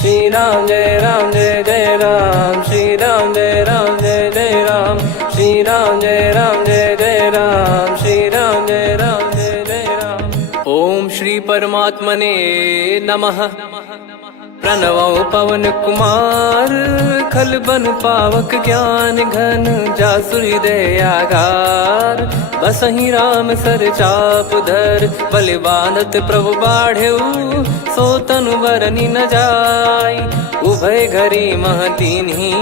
श्री राम जय जय राम, श्री राम जय जय राम, श्री राम जय जय राम, श्री राम जय जय राम। ओम श्री परमात्मने नमः। प्रणवो पवन कुमार, खल बन पावक ज्ञान घन, जासु हृदय आगार। बसहि राम सर चाप धर, बलि बांधत प्रभु बाढ़ेऊ, सो तनु बरनि न जाय। उभय घरी महतीन्ही,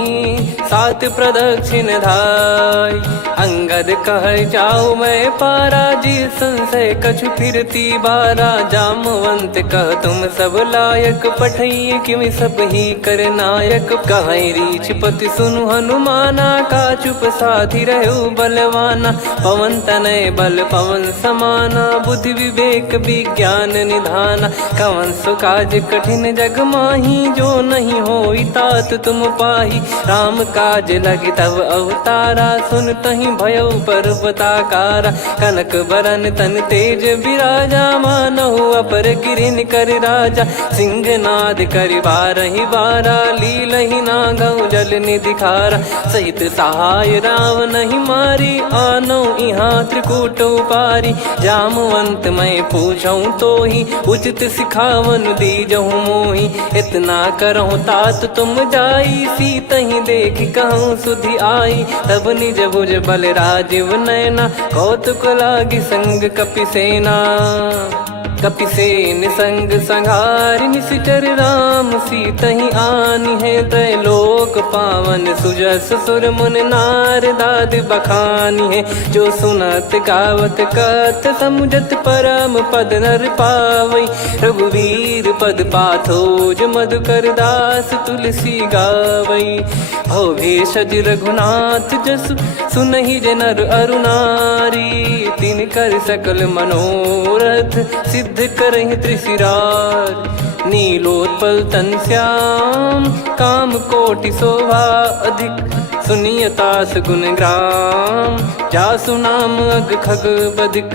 सात प्रदक्षिण धाय। अंगद कह जाऊ मैं पारा, जी संशय कछु फिरती बारा। जामवंत कह तुम सब लायक, पठई किमि सब ही कर नायक। कहीं रीछ पति सुनु हनुमाना, का चुप साधि रहु बलवाना। पवन तनय बल पवन समाना, बुद्धि विवेक विज्ञान निधाना। कवन सो काज कठिन जग माही, जो नहीं होई तात तुम पाही। राम काज लगी तब अवतारा, सुन तहि भयउ पर्वताकारा। कनक बरन तन तेज बिराजा, मानहु अपर गिरिन कर राजा। सिंहनाद करि बारहि बारा, लीलहि नागौ जल निधि खारा। सहित सहाय राम नहीं मारी, आनो इहाँ त्रिकूट उपारी। जामवंत मैं पूछऊँ तोहि, उचित सिखावन दीजहु मोहि। इतना करहु तात तुम जाई, सीतहि देख कहूँ सुधि आई। तब निज भुज बल राजीव नयना, कौतुक लागी संग कपिसेना। कपिसेन संग संघारि, निशिचर राम सीतहि आनी है। त्रैलोक पावन सुजस सुर मुन नार, दाद बखानी है। जो सुनत गावत कथ, समुझत परम पद नर पावई। रघुवीर पद पाथोज, मधुकर दास तुलसी गावई। भव भेषज रघुनाथ जसु, सुनहि जे नर अरु नारी। तिन कर सकल मनोरथ, सिद्ध करहि त्रिशिरार। नीलोत्पल तन श्याम, काम कोटि शोभा अधिक। सुनियतास गुण ग्राम, जासु नाम अग खग बदिक।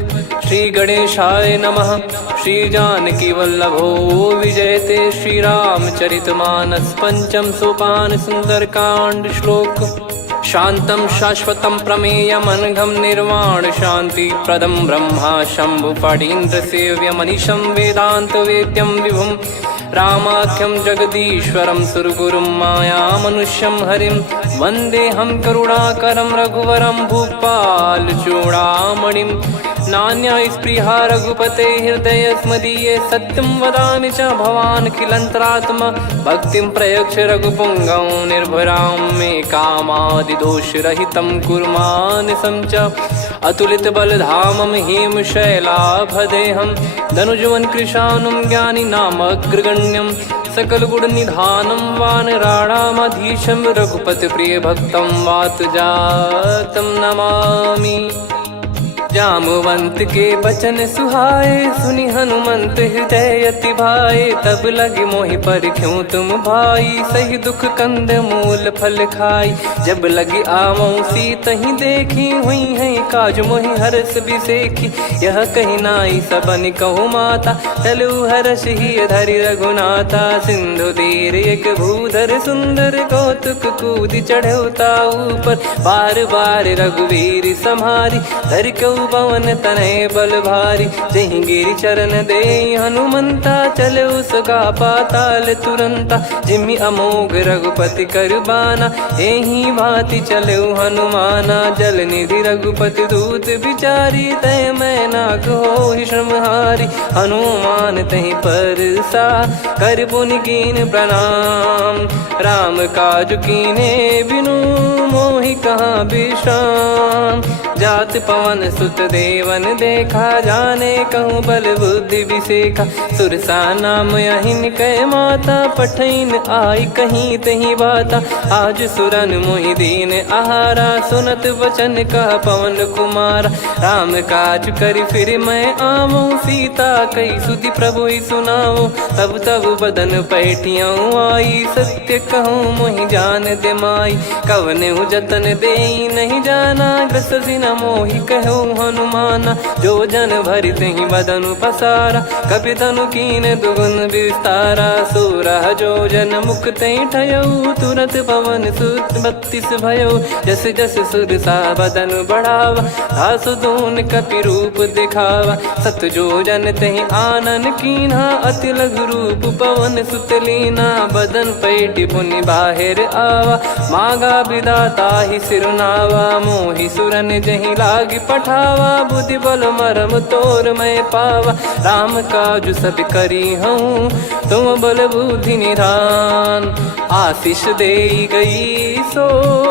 श्री गणेशाय नमः। श्री जानकी वल्लभो विजयते, श्री रामचरित मानस। पंचम सोपान सुंदर कांड श्लोक। शांतं शाश्वतं प्रमेयमनघं, निर्वाण शांति प्रदं ब्रह्मा शंभु फणीन्द्र सेव्यमनिशं। वेदांत वेद्यं विभुं रामाख्यं जगदीश्वरं, सुरगुरुं माया मनुष्यं हरिं। वन्देऽहं करुणाकरं रघुवरं, भूपाल चूडामणिं। नान्या स्पृहा रघुपते हृदय स्मदीये, सत्यं वदामि च भवान् खिलन्तरात्मा। भक्तिं प्रयच्छ रघुपुङ्गं, निर्भरां मे कामादिदोषरहितं कुर्मानिसं च। अतुलित बलधामं हेमशैलाभदेहं, धनुजवन कृशानुं ज्ञानी नामग्रगण्यं। सकल गुण निधानं वानराणामधीशं, रघुपति प्रिय भक्तं वातजातं नमामि। जामवंत के बचन सुहाए, सुनि हनुमंत हृदय अति भाए। तब लगे मोहि पर क्यों तुम भाई, सही दुख कंद मूल फल खाई। जब लगे आवऊं सीतहि देखी, हुई है काज मोहि हरस बिसेखी। यह कही नाई सबन कहु माता, चलु हरष ही धरि रघुनाथा। सिंधु तीर एक भूधर सुंदर, कौतुक कूद चढ़ौता ऊपर। बार बार रघुवीर सम्हारी, धर कऊ पवन तनय बल भारी। जहि गिरि चरण दे हनुमंता, चले उसका पाताल तुरंता। जिमि अमोघ रघुपति कर बाना, एहि भांति चले हनुमाना। जल निधि रघुपति दूत बिचारी, तय मैं नाग होहि श्रमहारी। हनुमान तहि परसा, कर पुनि कीन प्रणाम। राम काज कीने बिनु, मोहि कहाँ विश्राम। जात पवन सुत देवन देखा, जाने कहूँ बल बुद्धि विसेखा। सुरसा नाम अहिन कै माता, पठैन आई कहीं तही बाता। आज सुरन मोहि दीन आहारा, सुनत वचन कह पवन कुमारा। राम काज करि फिर मैं आवऊं, सीता कई सुधि प्रभु ही सुनाओ। तब तब बदन पैठियाँ आई, सत्य कहूँ मोहि जान दे माई। कवने जतन दे नहीं जाना, ग्रसि न मोहि कहो हनुमाना। जो जन भरि तेहि बदनु पसारा, कपि तनु कीन दुगुन विस्तारा। सोरा जो जन मुख तेहि ठयऊ, तुरत पवन सुत 32 भयऊ। जस जस सुरसा बदन बढ़ावा, आसु दून कपि रूप दिखावा। सत जो जन तेहि आनन कीन्हा, अति लघु रूप पवन सुत लीना। बदन पैटि पुनि बाहिर आवा, मागा विधाता ही सिरुनावा। मोहि सुरन जहि लागी पठावा, बुद्धि बल मरम तोर मैं पावा। राम काजु सब करी हूँ, तुम बल बुद्धि निधान। आशीष देई गई सो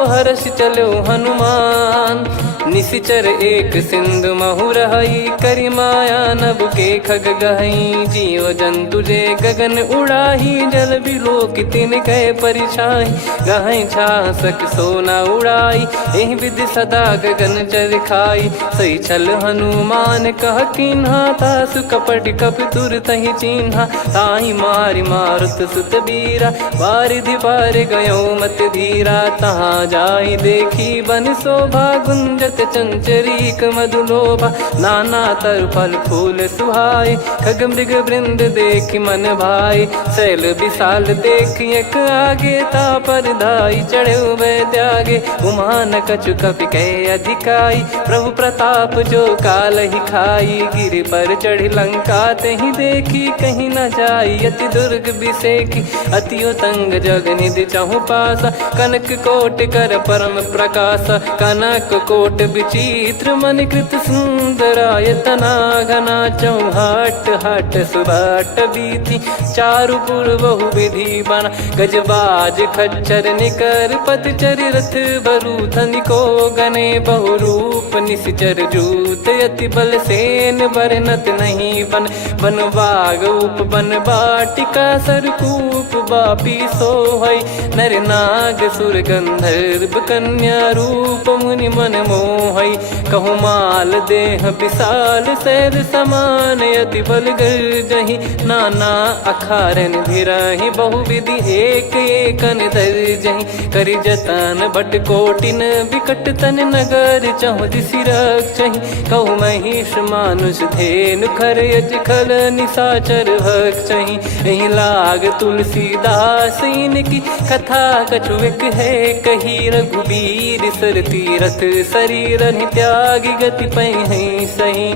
हर्ष चलो हनुमान। निशिचर एक सिंधु महु रहई, करी माया नभ के खग गहई। जीव जंतु जे गगन उड़ाही, जल बिलोक तिन कह परिछाई। गहई छासक सोना उड़ाई, एहि विधि सदा गगन चर खाई। सही छल हनुमान कह कीन्हा, तासु कपट कप तुर तहि चिन्हा। ताहि मारि मारुत सुत बीरा, वारिधि पार गयो मत धीरा। तहाँ जाई देखी बन शोभा, गुंजत चंचरीक मधुलोभा। नाना तर फल फूल सुहाए, खग मृग वृंद देख मन भाई। शैल विशाल देख एक आगे, तापर धाई चढ़े वै त्यागे। उमान कछु कपि कह अधिकाई, प्रभु प्रताप जो काल ही खाई। गिर पर चढ़ी लंका तेहि देखी, कहीं न जाई अति दुर्ग बिसेकी। अति उतंग जग निधि चहु पासा, कनक कोट कर परम प्रकाश। कनक कोट विचित्र मन कृत सुंदरायतना। घना चौहाट हाट सुबाट बीती, चारु पुर बहु विधि बना। गजबाज खच्चर निकर पतचर, रथ बरु धनिको गने। बहु रूप निशिचर जूत, अति बल सेन बरनत नहीं बन। बन बाग उप बन बाटिका, सरकूप बापी सोहई। नर नाग सुर गंधर्व कन्या, रूप मुनि मन मोहई। कहु माल देह विशाल, शैल समान अति बल गर्जहि। नाना अखारन भिरहि, बहु विधि एक एकन दर्जहि। करि जतन बट कोटिन, बिकट तन नगर चहु दिसि रक्षहि। कहु महिष मानुष धेनु, खर यज खल निशाचर भक्षहि। एहि लाग तुलसीदास इनकी, कथा कछु एक है कही। रघुबीर सर तीरथ शरीर, त्यागी गति पै सही।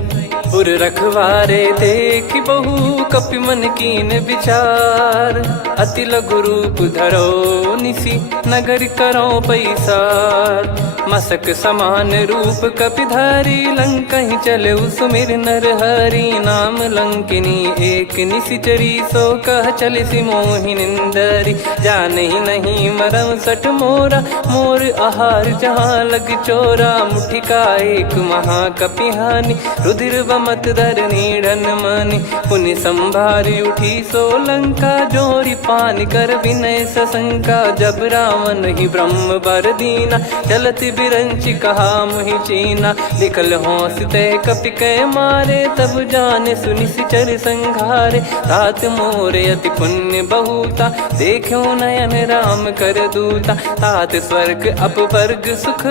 पुर रखवारे देख बहु, कपि मन कीन विचार। अति लघु रूप धरो निसी, नगर करो पैसार। मसक समान रूप कपि धारी, लंकहि चले सुमिर नर हरि। नाम लंकिनी एक निशिचरी, सो कह चलिसि मोहि निंदरी। जानहि नहीं मरम सठ मोरा, मोर आहार जहाँ लग चोरा। मुठिका एक महाकपिहानि, रुधिर बमत धरनी ढन मानि। पुनि संभारी उठी सो लंका, जोरी पान कर विनय सशंका। जब रावण ही ब्रह्म बर दीना, चलत बिरंचि कहा मुहि चीना। लिखल होंस ते कपि कै मारे, तब जाने सुनिशिचर संघारे। तात मोरे अति पुण्य बहुता, देखो नयन राम कर दूता। तात स्वर्ग अपवर्ग सुख,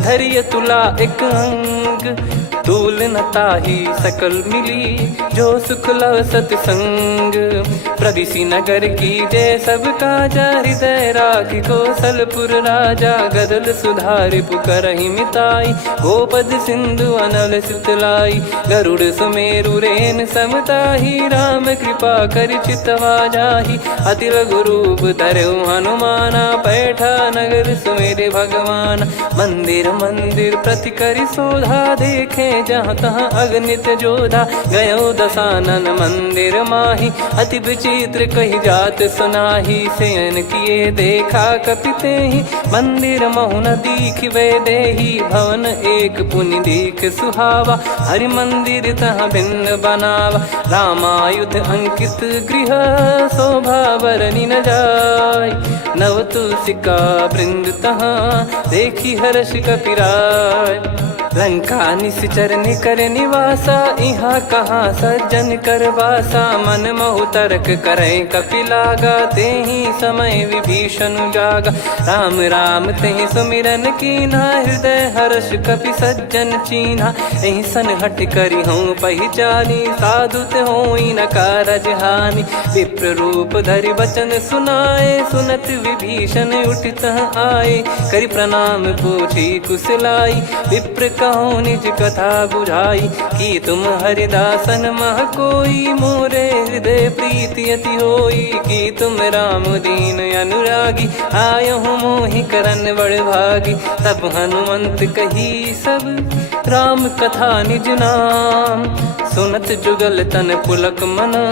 धरिय तुला एक अंग। तूल न ताहि सकल मिली, जो सुख लव सतसंग। प्रविशि नगर की जय सब काजा, हृदय राखि कौशलपुर राजा। गदल सुधारि पुकरहि मिताई, गोपद सिंधु अनल सितलाई। गरुड़ सुमेरु रेन समताहि, राम कृपा करि चितवा जाहि। अति लघु रूप धरऊ हनुमाना, पैठा नगर सुमेरे भगवान। मंदिर मंदिर प्रति करि शोधा, देखे जहाँ तहाँ अगणित जोधा। गयो दशानन मंदिर माही, अति विचित्र कही जात सुनाही। शयन किए देखा कपि तेहि, मंदिर महु न दीखिबे देहि। भवन एक पुनि दीख सुहावा, हरि मंदिर तहाँ भिन्न बनावा। रामायुध अंकित गृह, शोभा बरनि न जाय। नव तुलसी का वृंद तहाँ, देखी हर्ष कपिराय। लंका निश्चर निकर निवासा, इहा कहाँ सज्जन कर वासा। मन महु तर्क करे कपिलागा, तेहि समय विभीषण जागा। राम राम तेहि सुमिरन कीन्हा, हृदय हर्ष कपि सज्जन चीन्हा। एहि सन हट करि हूँ पहिचानी, साधु ते होई न कारज हानि। विप्र रूप धरि वचन सुनाए, सुनत विभीषण उठित आए। करि प्रणाम पूछी कुशलाई, विप्र कहो निज कथा बुझाई। कि तुम हरिदासन मह कोई, मोरे हृदय प्रीति अति होई। कि तुम राम दीन अनुरागी, आयहु मोहि करन बड़ भागी। तब हनुमंत कही सब राम कथा निज नाम, सुनत जुगल तन पुलक मना,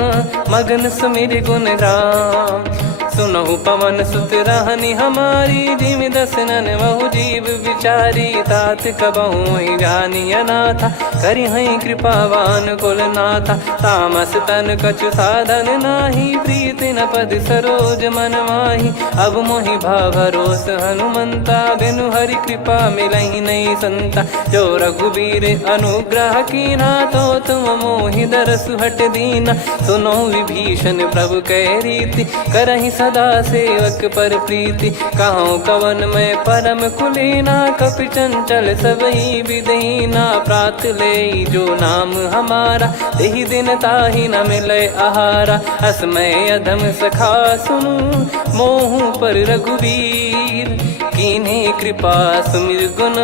मगन सुमिर गुण राम। सुनहु पवन सुत रहनी हमारी, जिमि दसनन महु जीव विचारी। तात कबहु ही जानी अनाथा, करि हई कृपावान कुल नाथा। तामस तन कछु साधन नाही, प्रीति न पद सरोज मन माही। अब मोहि भरोस हनुमंता, बिनु हरि कृपा मिलहि नहीं संता। जो रघुबीर अनुग्रह कीन्हा, तो तुम मोहि दरसु हट दीना। सुनो विभीषण प्रभु कह रीति, करहि सदा सेवक पर प्रीति। कहूँ कवन में परम कुलीना, कपि चंचल सबही विदहीना। प्रात ले जो नाम हमारा, तेहि दिन ताहि न मिले आहारा। असमय अधम सखा सुनु, मोहु पर रघुवीर। कीन्हे कृपा सुमिर गुण,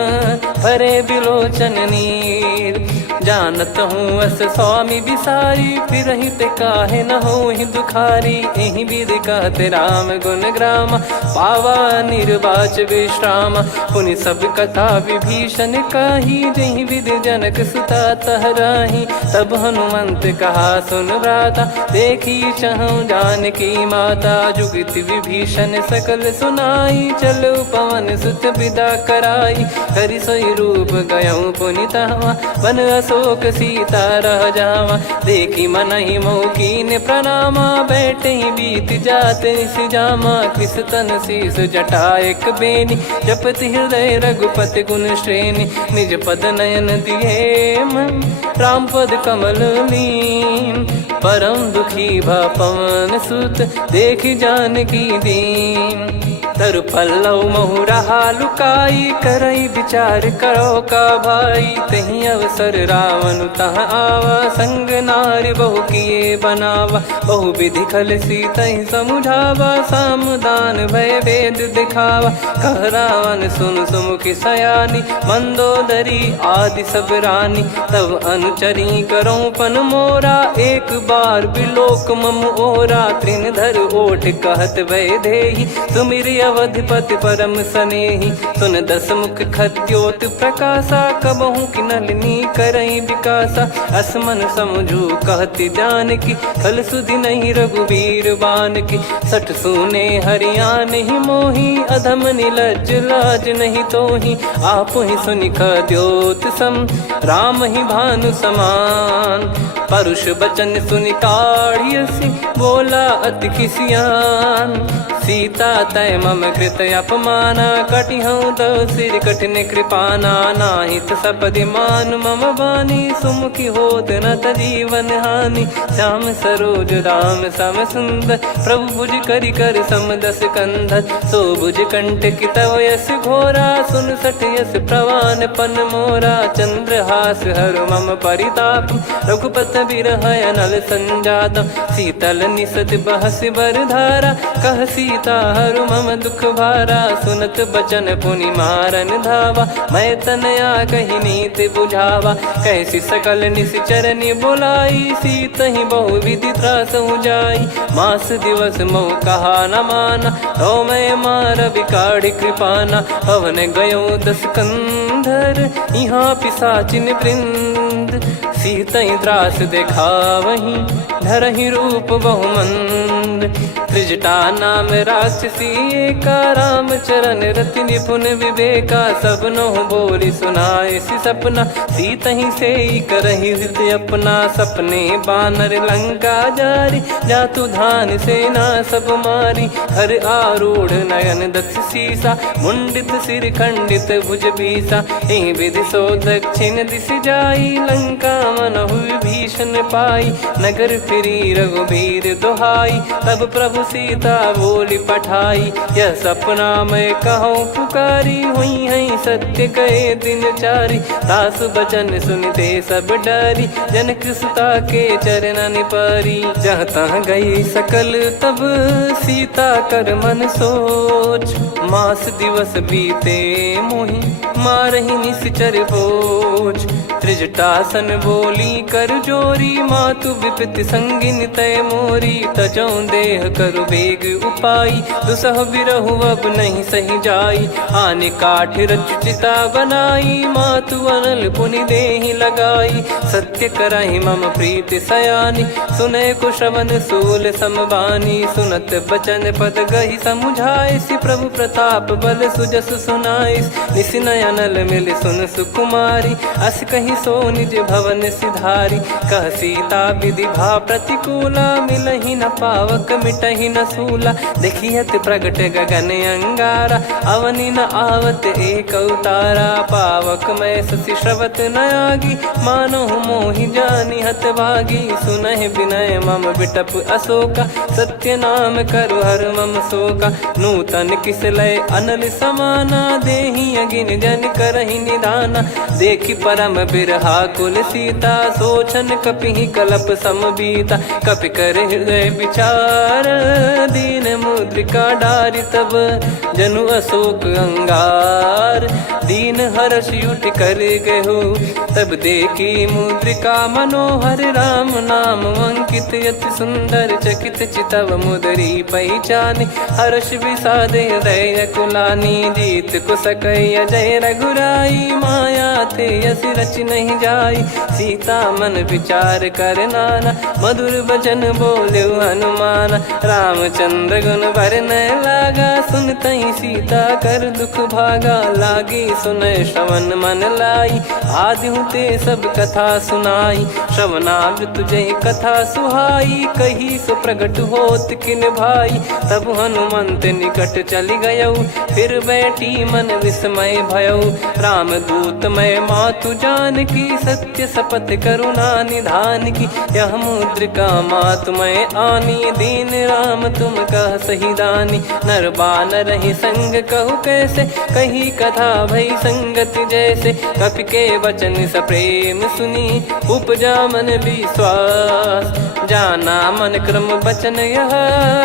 भरे बिलोचन नीर। जानत हूँ अस स्वामी बिसारी, फिरहि ते काहे न होहि दुखारी। एहि विधि कहते राम गुण ग्राम, पावा निर्वाच विश्राम। पुनि सब कथा विभीषण काही, जहि विधि जनक सुता तहराही। तब हनुमंत कहा सुन भ्राता, देखी चहु जानकी माता। जुगति विभीषण सकल सुनाई, चलो पवन सुत विदा कराई। करि सोई रूप गयऊँ पुनि तहवा, वन अशोक सीता रह जावा। देखी मनहि मोह कीन्ह प्रणामा, बैठे ही बीत जात निस जामा। कृस तन शीस जटा एक बेनी, जपति हृदय रघुपति गुण श्रेणी। निज पद नयन दिए मन, राम पद कमल लीन। परम दुखी भा पवन सुत, देखि जानकी दीन। तरु पल्लव महु रहा लुकाई, करई विचार करो का भाई। तहि अवसर रावण तह आवा, संग नारी बहु किए बनावा। बहु विधि खल सीतहि समुझावा, सामदान भय वेद दिखावा। कह रावण सुन सुमुखि सयानी, मंदोदरी आदि सब रानी। तब अनुचरी करो पन मोरा, एक बार बिलोक मम ओरा। तृण धर ओठ कहत भय देहि, सुमिर अवधिपति परम सनेहि। सुन दस मुख खद्योत प्रकाशा, कबहु कि नलिनी करई विकासा। असमन समझू कहति जानकी, खल सुधि नहीं रघुवीर बानकी। सठ सुने हरियाण ही मोही, अधम निलज्ज लाज नहीं तोही। आप ही सुनि खद्योत सम, राम ही भानु समान। परुष बचन सुनि काढ़ियसि, बोला अति किसियान। सीता तय मम कृत अपमाना, कटिहऊँ तो सिर कठिन कृपाना। नाहित सपदि मान मम बानी, सुमुखी होत न जीवन हानि। श्याम सरोज राम सम सुंदर, प्रभु भुज करि कर सम दस कंधर। सो भुज कंठ की तव यस घोरा, सुन सठ यस प्रवान पन मोरा। चंद्रहास हर मम परिताप, रघुपत बिरह अनल संजात। शीतल निसत बहस बर धारा, कह सीता हरु मम दुख भारा। सुनत बचन पुनि मारन धावा, मैं तनया कही नीति बुझावा। कैसी सकल निश्चरनि बुलाई, सीतहि बहु विधि त्रासहु जाई। मास दिवस मोह कहा न माना, तो मैं मार बिकाढ़ि कृपाना। पवन गयो दस कंधर, यहाँ पिशाचिन वृंद। मंद, सीतई त्रास देखावहीं धरहि रूप बहुमंद। त्रिजटा नाम राक्षसी एका, राम चरण रति निपुण विवेका। सबनो बोली सुनाए सि सपना, सीतहि से करहि हृत अपना। सपने बानर लंका जारी, जातु धान सेना सब मारी। हर आरूढ़ नयन दक्ष सीसा, मुंडित सिर खंडित भुज बीसा। ए विधि सो दक्षिण दिश जाई, लंका मनहु भीषण पाई। नगर फिरी रघुबीर दुहाई, तब प्रभु सीता बोली पठाई। यह सपना मैं कहूँ पुकारी, हुई है सत्य कहे दिन चारी। दास बचन सुनते सब डरी, जनक सुता के चरण परी। जहाँ तहाँ गई सकल तब सीता कर मन सोच। मास दिवस बीते मोहि मारहि निश्चर बोझ। त्रिजटासन बोली कर जोरी, मातु विपत्ति संगिन तय मोरी। तजौ देह करु बेग उपाई, दुसह बिरहु अब नहीं सही जाई। आने काठ रचिता बनाई, मातु अनल पुनि देहि लगाई। सत्य करहि मम प्रीति सयानी, सुनय को श्रवण सूल समबानी। सुनत बचन पद गहि समुझाए, सि प्रभु प्रताप बल सुजस सुनाइस। निस नयनल मिल सुन सुकुमारी, अस कहि सो निज भवन सिधारी। कह सीता विधि भा प्रतिकूला, मिलहि न पावक मिटहि न सूला। देखियत प्रगट गगन अंगारा, अवनि न आवत एक अवतारा। पावक मैं शशि श्रवत न आगी, मानो मोहि जानि हत भागी। सुनहि विनय मम बिटप अशोका, सत्य नाम करु हर मम शोका। नूतन किस लय अनल समाना, देहि अगिन जन करहि निदाना। देखि परम बिरहा कुल सीता, सोचन कपिहि कलप समबीता। कपि कर हृदय विचार, दीन मुद्रिका डारि तब जनु अशोक अंगार। दीन हर्ष उठ कर गहु, तब देखी मुद्रिका मनोहर। राम नाम अंकित अति सुंदर, चकित चितव मुदरी पहचान। हर्ष विषाद हृदय कुलानी, जीत को सकय जय रघुराई। माया थे यस रच नहीं जाई, सीता मन विचार कर नाना। मधुर बचन बोले हनुमान, रामचंद्र गुण बरनै लागा। सुनतहि सीता कर दुख भागा, लागी सुनय श्रवण मन लाई। आदिहु ते सब कथा सुनाई, श्रवणामृत जय कथा सुहाई। कही सो प्रगट होत किन भाई, तब हनुमंत निकट चली गयौ। फिर बैठी मन विस्मय भयौ, राम दूत मैं मातु जानकी। सत्य शपथ करुणा निधान की, यह मुद्रिका मातु मैं आनी। दीन राम तुम कह सही दानी, नर बानर ही संग कहु कैसे। कही कथा भई संगति जैसे, कपि के वचन सप्रेम सुनी। उपजा मन विश्वास, जाना मन क्रम बचन यह।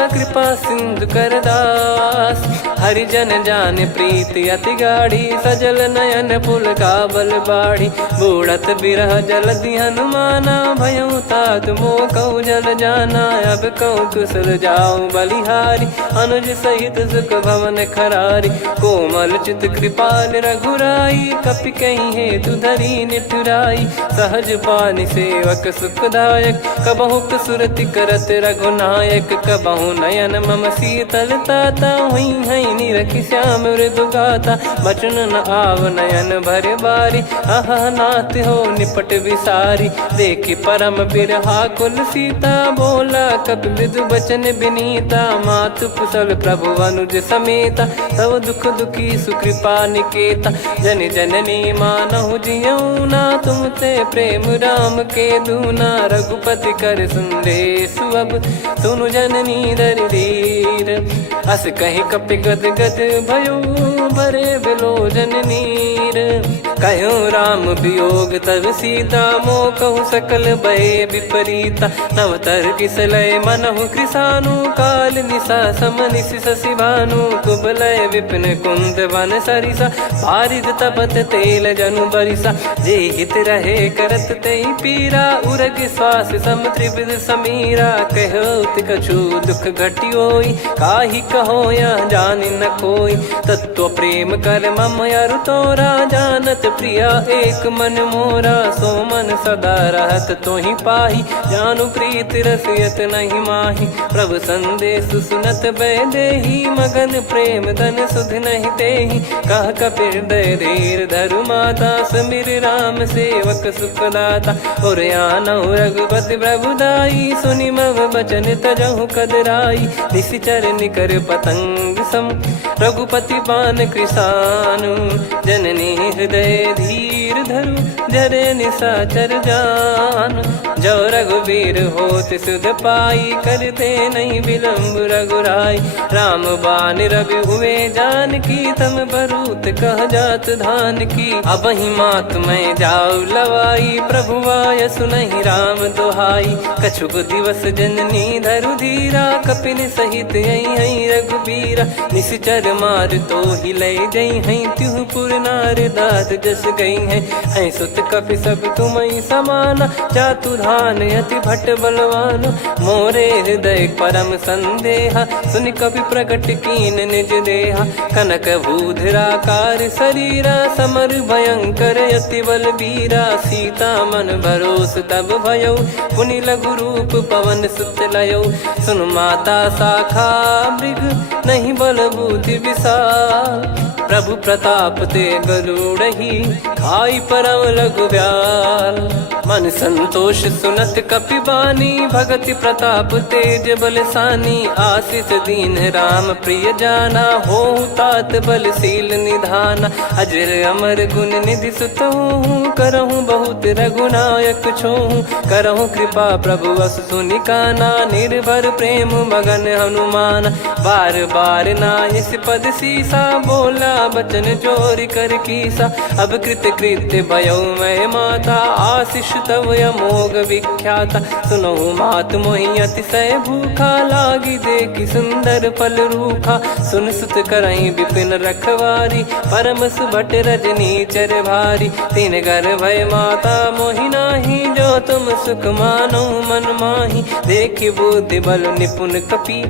कृपा सिंधु कर दास, हरिजन जान प्रीति अति गाढ़ी। सजल नयन पुल काबल बाढ़ी, बूढ़त बिरह जल दी हनुमाना। भयउ तात मोह कहु जल जाना, अब कहु कुशल जाऊं बलिहारी। अनुज सहित सुख भवन खरारी, कोमल चित कृपाल रघुराई। कपि कहीं हेतु धरी निठुराई, सहज पानि सेवक सुखदायक। कबहु सुरति करत रघुनायक, कबहु नयन मम शीतल ताता। हुई है निरखि श्याम मृदु गाता, बचन न आव नयन भर बारी। आहा नाथ हो निपट विसारी, देखि परम बिरहा कुल सीता। बोला कपि मृदु बचन बिनीता, मातु कुशल प्रभु अनुज समेता। तव दुख दुखी सुकृपा निकेता, जन जननी मानहु जियऊ ना। तुम ते प्रेम राम के दूना, रघुपति कर संदेश अब सुनु जननी दर धीर। अस कहि कपि गद गद भयो, भरे बिलोचन नीर। कहो राम वियोग तब सीता, मोह कहु सकल भय विपरीता। नवतर किसलय मनहु कृसानु, काल निशा समनिशि शशि भानु। कुबलय विपिन कुंद वन सरिसा, पारिद तपत तेल जनु बरिसा। जे हित रहे करत तेहि पीरा, उरग श्वास सम त्रिविध समीरा। कहो कछु दुख घटियोई, काहि कहो या जान न कोई। तत्व प्रेम कर मम अरु तोरा, जानत प्रिया एक मन मोरा। सो मन सदा रहत तो ही पाही, जानु प्रीत रसियत नहीं माही। प्रभु संदेश सुनत बैदेही, मगन प्रेम धन सुध नहीं तेही। कह कपिर दय धीर धरु माता, समिर राम सेवक सुखदाता। और आनौ रघुपति प्रभुदाई, सुनि मव बचन तजहु कदराई। निशिचर निकर पतंग सम, रघुपति पान कृसानु। जननी हृदय धीर धरु, जरे निशाचर जान। जो रघुवीर होत सुध पाई, करते नहीं विलम्ब रघुराई। राम बान रवि हुए जानकी, तम बरूत कह जात धान की। अब ही मात मैं जाऊ लवाई, प्रभु आय सुनहि राम दोहाई। कछुक दिवस जननी धरु धीरा, कपिन सहित यही रघुबीरा। निशिचर मार तो ही ले जई हैं, त्युह पुर नार दाद जस गई हैं। सुत कपि सब तुमहि समाना, जातु धान अति भट बलवान। मोरे हृदय परम संदेहा, सुनि कपि प्रकट कीन निज देहा। कनक भूधराकार शरीरा, समर भयंकर अति बलबीरा। सीता मन भरोस तब भयउ, पुनि लघु रूप पवन सुत लयउ। सुन माता शाखा मृग, नहीं बल बुद्धि विशाल। प्रभु प्रताप ते गरुड़ही, खाई परम लघु ब्याल। मन संतोष सुनत कपि बानी, भगति प्रताप तेज बलसानी। आशीष दीन राम प्रिय जाना, होहु तात बलशील निधाना। अजर अमर गुण निधि सुतहु, करहु बहुत रघुनायक छोहु। करहु कृपा प्रभु अस सुनि काना, निर्भर प्रेम मगन हनुमान। बार बार नायस पद सीसा, बोला बचन चोरी कर कीसा। अब कृत कृत्य भयउ मैं माता, आशीष तव अमोघ विख्याता। सुनहु मात मोहि अतिशय भूखा, लागी देखि सुंदर फल रूखा। सुन सुत करहि विपिन रखवारी, परम सुभट रजनी चर भारी। तीन घर भय माता मोहि नाही, जो तुम सुख मानो मन माही। देखि बुद्धि बल निपुण कपि,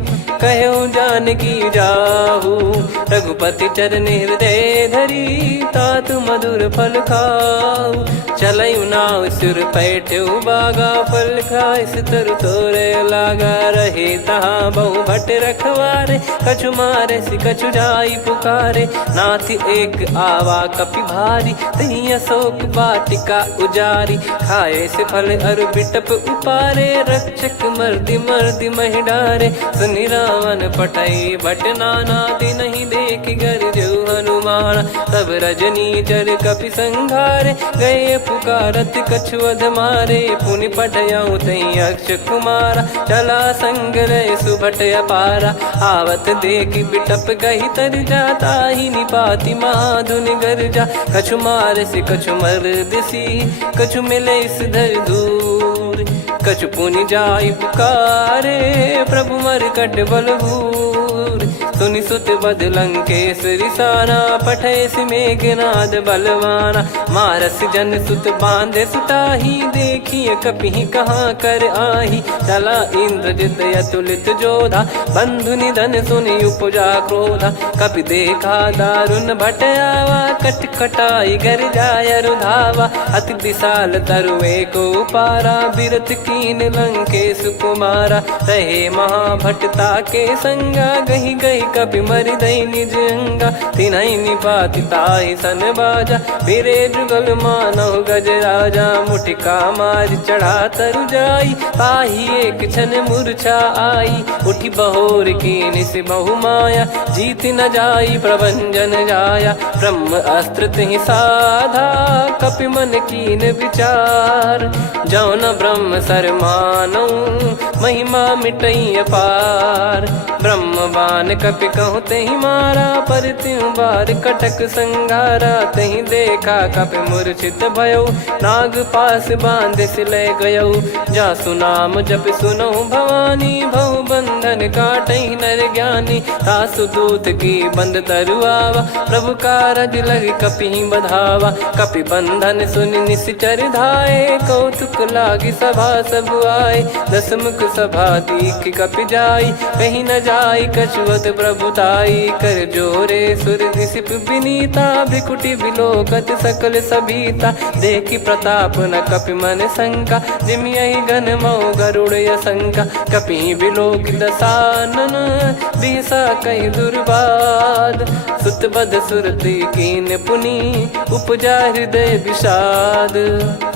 कहु जानकी जाहु। रघुपति चरण हृदय धरी, तात मधुर फल खाऊ। चलयु नाव सुर पैठ्यु बागा, फल खाइस तरु तोरे लागा। रहे तहाँ बहु भट रखवारे, कछु मारे सि कछु जाई पुकारे। नाथ एक आवा कपि भारी, तही अशोक वाटिका उजारी। खाए से फल अरु बिटप उपारे, रक्षक मर्दि मर्दि महि डारे। सुनि रावण पटई भट नाना, तिनहि देखि गरजु हनुमान। तब रजनी चर कपि संघारे, गए पुकारत कछु अध मारे। पुनि पटयउ तई अक्ष कुमारा, चला संग रहे सुभट अपारा। आवत देखि बिटप गही तर जाता, ही निपाति महाधुनि गर्जा। कछु मार से कछु मर्दिसी, कछु मिले इस धर दूर। कछु पुनि जाई पुकारे, प्रभु मरकट बलभूर। सुनि सुत बद लंकेश्वरी साना, पठय मेघनाद बलवाना। मारस जन सुत बांधे सुताही, देखिए कपि कहाँ कर आही। चला इंद्रजित अतुलित जोधा, बंधु निधन सुनि उपजा क्रोधा। कपि देखा दारुण भट आवा, कट कटाई गर जाय रुधावा। अति विशाल तरुए को पारा, बिरत कीन लंकेश कुमारा। रहे महाभटता के संगा, गही गही कपि मरि दई निज अंगा। तिन्हि निपाति ताहि सन बाजा, फिरे जुगल मानव गज राजा। मुटिका मार चढ़ा तरु जाई, ताहि एक क्षण मूर्छा आई। उठि बहोर कीन से बहु माया, जीत न जाई प्रभंजन जाया। ब्रह्म अस्त्र तिहि साधा, कपि मन कीन विचार। जौ न ब्रह्म सर मानौ, महिमा मिटई अपार। ब्रह्म बान कपि कहु तहि मारा, पर त्यों बार कटक संगारा। तहि देखा कपि मूर्छित भयउ, नाग पास बांध सिले गयउ। जासु नाम जप सुनहु भवानी, भव बंधन काटहि नर ज्ञानी। तासु दूत की बंद तरुआवा, प्रभु कारज लग कपि बधावा। कपि बंधन सुनि निश्चर धाये, कौतुक लागी सभा सब आए। दस मुख सभा दीख कपि जाई, कहीं न जाई कछुवत प्रभुताई। कर जोरे सुर दिसिप विनीता, भ्रिकुटि बिलोकत सकल सबीता। देखि प्रताप न कपि मन शंका, जिमियहि गन मऊ गरुड़ असंका। कपि बिलोक दसानन, बिहसा कहि दुर्वाद। सुत बध सुरति कीन पुनि, उपजा हृदय विषाद।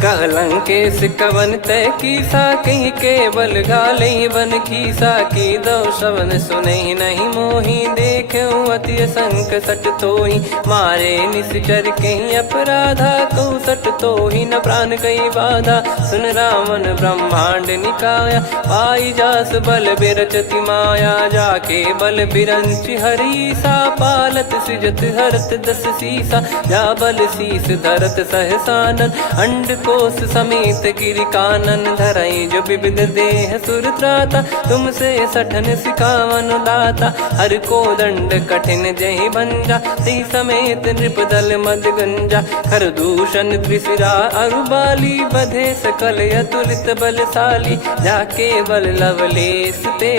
कहलंकेश कवन तय कीसा, कहीं केवल गाले बन खीसा। की दो श्रवण सुने नहीं मोही, देखे अति संक सट तोही। मारे निश्चर कहीं अपराधा, कहूँ सट तोही न प्राण कहीं बाधा। सुन रावण ब्रह्मांड निकाया, पाई जास बल बिरचति माया। जाके बल बिरंच हरीसा, पालत सृजत हरत दस सीसा। जा बल शीस धरत सहसानन, अंड कोश समेत गिरि कानन। धरई जो विविध देह सुर त्राता, तुमसे सठन सिखावन दाता। हर को दंड कठिन जहि भंजा, ती समेत नृप दल मद गंजा। खर दूषण त्रिशिरा अरुबाली, बधे सकल अतुलित बलशाली। जाके बल लवलेस ते,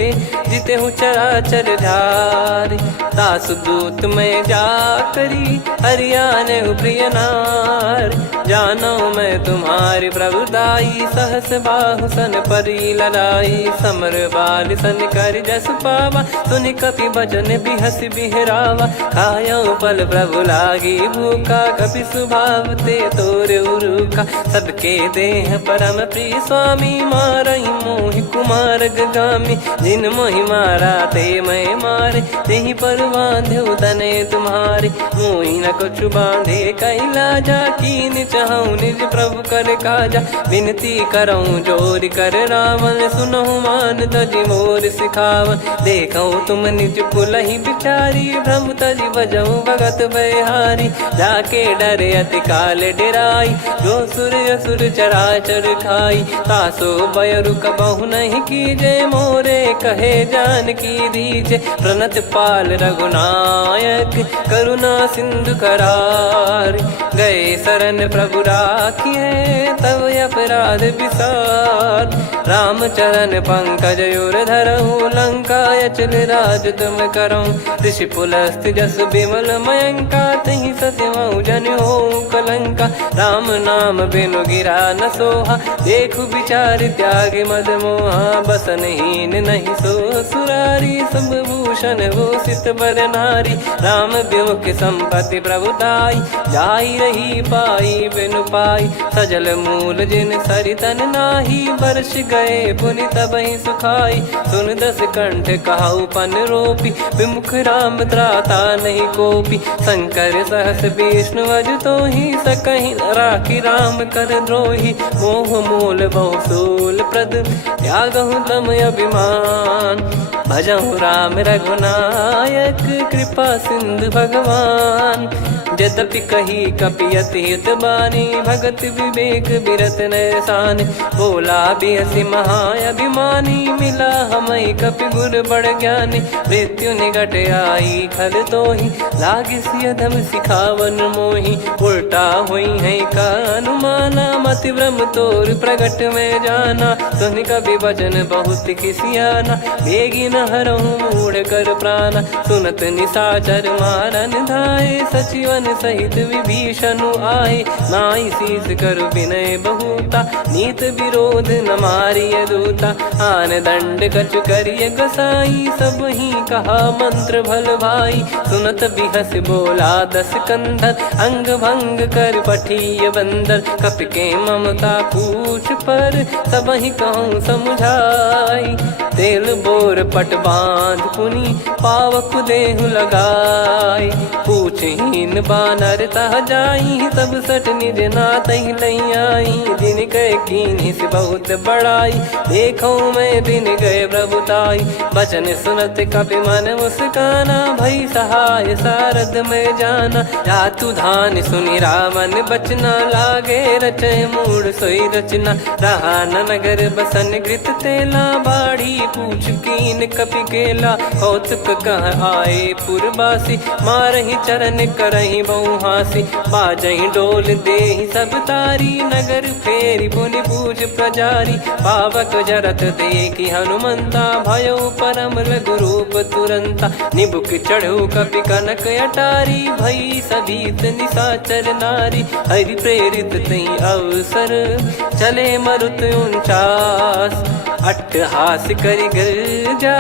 जिते हूँ चराचर धारी। दास दूत में जा करी, हरियाने प्रिय नार। जानो मैं तुम्हारी प्रभुताई, सहस बाहु सन परी लड़ाई। समर बाल सन कर जस पावा, सुनि कपि भजन बिहस बिहरावा। खायो पल प्रभु लागी भूखा, कपि स्वभाव ते तोर उरुखा। सबके देह परम प्रिय स्वामी, मारई मोहि कुमार गगामी। जिन मोहि मारा ते मैं मारे, तेहि पर बांधो तने तुम्हारे। मोहि न कुछ बांधे कैलाजा, कीन चाहूँ निज प्रभु कर काजा। विनती करऊँ जोर कर रावण, सुनहु मान तजि मोर सिखावन। देखऊँ तुम निज पुलहि बिचारी, भ्रम तजि बजऊँ भगत बहारी। जाके डरे अति काल डेराई, जो सुर असुर चराचर खाई। तासो बयरु कबहु नहीं कीजे, मोरे कहे जान की दीजे। प्रणत पाल रघुनायक, करुणा सिंधु करार। गए शरण प्रभु राखिए, तब अपराध विसार। राम चरण पंकज उर धरऊँ, लंका अचल राज तुम करऊँ। ऋषि पुलस्त जस विमल मयंका, तहि सत्यमऊ जन हो कलंका। राम नाम बिनु गिरा न सोहा, देखु विचार त्याग मद मोहा। बसनहीन नहीं सो सुरारी, सब भूषण भूषित बर नारी। राम विमुख संपत्ति प्रभुताई, जाई रही पाई बिनु पाई। सजल मूल जिन सरितन नाही, वर्ष गए पुनि तबहि सुखाई। सुन दस कंठ कहाऊ पन रोपी, विमुख राम त्राता नहीं कोपी। शंकर सहस विष्णु अज तोहि, सकहि न राखी राम कर द्रोही। मोह मूल बहु सूल प्रद, त्यागहु तम अभिमान। भजहु राम रघुनायक, कृपा सिंधु भगवान। यद्यपि कही कपियति हित बानी, भगत विवेक बिरत नैसान। बोला बिहसि महाअभिमानी, मिला हमई कपि गुर बड़ ज्ञानी। मृत्यु निकट आई खल तोहि, लागिसि अधम सिखावन मोहि। उल्टा हुई है का अनुमाना, मति भ्रम तोर प्रगट में जाना। सुन कवि वचन बहुत खिसियाना, बेगी न हरहु मूढ़ कर प्राणा। सुनत निशाचर मारन धाये, सचिवन सहित विभीषणु आए। नाई शीस कर विनय बहुता, नीत विरोध न मारिय दूता। आन दंड कछु करिय गसाई, सब ही कहा मंत्र भल भाई। सुनत बिहस बोला दस कंधर, अंग भंग कर पठिय बंदर। कपि के ममता पूछ पर, सब ही कहूँ समुझाई। तेल बोर पट बांध पुनि, पावक देहु लगाई। पूछहीन बानर तह जाई, सब सट निज नातहि लई आई। दिन गए कीन्ही से बहुत बड़ाई, देखो मैं दिन गए प्रभुताई। बचन सुनत कपि मन मुस्काना, भई सहाय सारद में जाना। जातु धान सुनि रावण बचना, लागे रचय मूढ़ सोई रचना। रहा न नगर बसन घृत तेला, बाढ़ी पूछ कीन कपि केला कौतुक कह आए पुरबासी मारही चरण करही बहु हासी बाजही डोल देहि सब तारी नगर फेरी पुनि पूज प्रजारी पावक जरत देखी हनुमंता भयो परम लघु रूप तुरंता निबुक चढ़ू कपि कनक अटारी भई सभीत निशाचर नारी हरि प्रेरित तई अवसर चले मरुत 49 अट्टहास करि गिरजा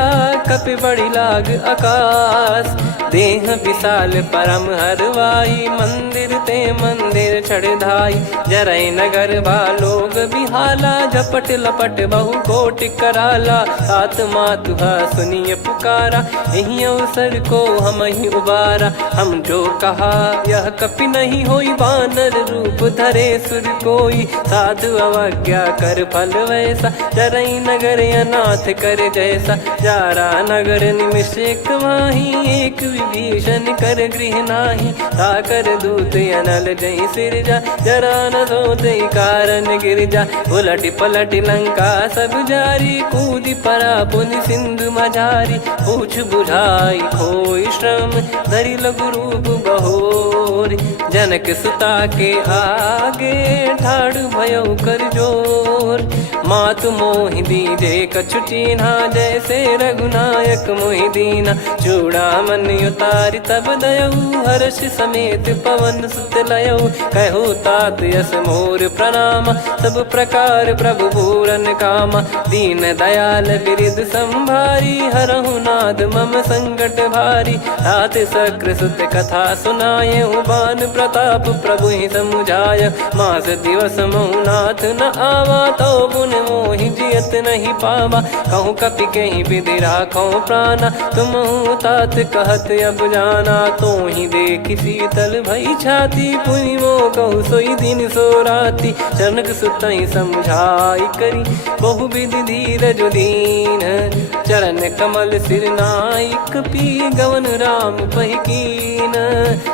कपि बड़ी लाग आकाश देह विशाल परम हरवाई मंदिर ते मंदिर चढ़ाई जरई नगर बालोग बिहाला झपट लपट बहु कोट कराला सात मातुहा सुनिय पुकारा यही अवसर को हम ही उबारा हम जो कहा यह कपि नहीं होई बानर रूप धरे सुर कोई साधु अवज्ञा कर फल वैसा जरई नगर अनाथ कर जैसा जारा नगर निमिष एक माही एक विभीषण कर गृह नाही ताकर दूत अनल जय सिरजा जरा न सोते कारण गिरजा उलट पलट लंका सब जारी कूदी परा पुनि सिंधु मझारी पूछ बुझाई खोई श्रम धरि लघु रूप बहोरी जनक सुता के आगे ठाड़ भयो कर जोर मातु मोहि दीजे कछु चीन्हा जैसे रघुनायक मोहि दीना चूड़ामन उतारि तब दयऊ हर्ष समेत पवन सुत लयऊ कहु तात यस मोर प्रणाम सब प्रकार प्रभु पूरन कामा दीन दयाल बिरिद संभारी हरहु नाद मम संकट भारी तात सक्र सुत कथा सुनाये बान प्रताप प्रभु ही समुझाय मास दिवस महु नाथ न आवा तो पुन मोहि जियत नहीं पावा कहूँ कपि कहीं विधि राखो प्राणा तुम तात कहत अब जाना तो ही देख शीतल भई छाती पुनि मो कहु सोई दिन सो राती जनक सुतई समझाई करी बहु विधि धीरज दीन चरण कमल सिर नाइक पी गवन राम पहिकीन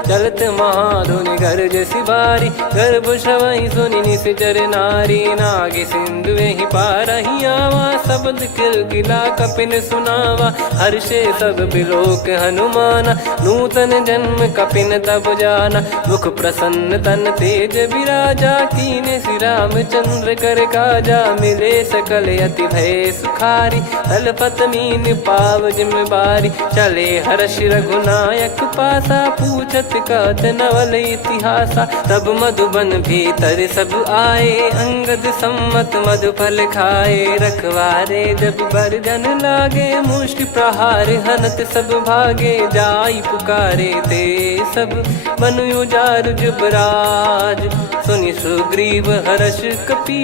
चलत महाधुनि गर्ज सिबारी गर्भ श्रवहि सुनि निश्चर नारी नागे सिंधु ही पारही आवा शब्द किलकिला कपिन सुनावा हर्षे सब बिलोक हनुमाना नूतन जन्म कपिन तब जाना मुख प्रसन्न तन तेज विराजा कीने श्री रामचंद्र कर काजा मिले सकल अति भय सुखारी तलपत मीन पाव जिम्मेवारी चले हर्ष रघुनायक पासा पूछत कहत नवल इतिहासा तब मधुबन भीतर सब आए अंगद सम्मत मधुफल खाए रखवारे जब बरजन लागे मुष्टि प्रहार हनत सब भागे जाई पुकारे ते सब मनु उजार जुबराज सुनि सुग्रीव हर्ष कपि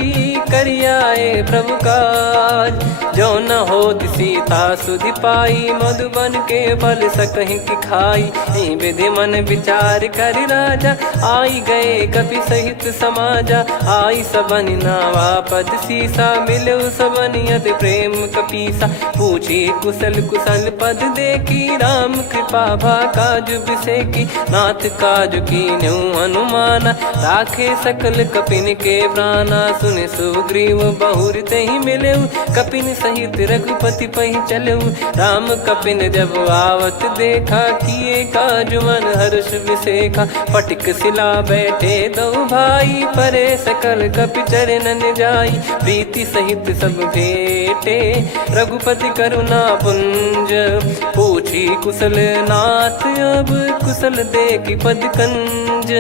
करियाए प्रभु काज जो न हो सीता सुधि पाई मधुबन के फल सकहि की खाई विधि मन विचार कर राजा आई गए कपि सहित समाजा आई सबन नावा पद सीसा मिलो सबनियत प्रेम कपीसा पूछी कुशल कुशल पद देखी राम कृपा भा काज बिसेकी नाथ काज की न्यू हनुमाना राखे सकल कपिन के प्राणा सुन सुग्रीव बहुर ते ही मिले कपिन सहित रघुपति पही चले राम कपिन जब आवत देखा किए काज मन हर्ष विसेखा पटिक सिला बैठे दो भाई परे सकल कपि चरणन जाई प्रीति सहित सब भेटे रघुपति करुणा पुंज पूछी कुशल नाथ अब कुशल देखी पद कंज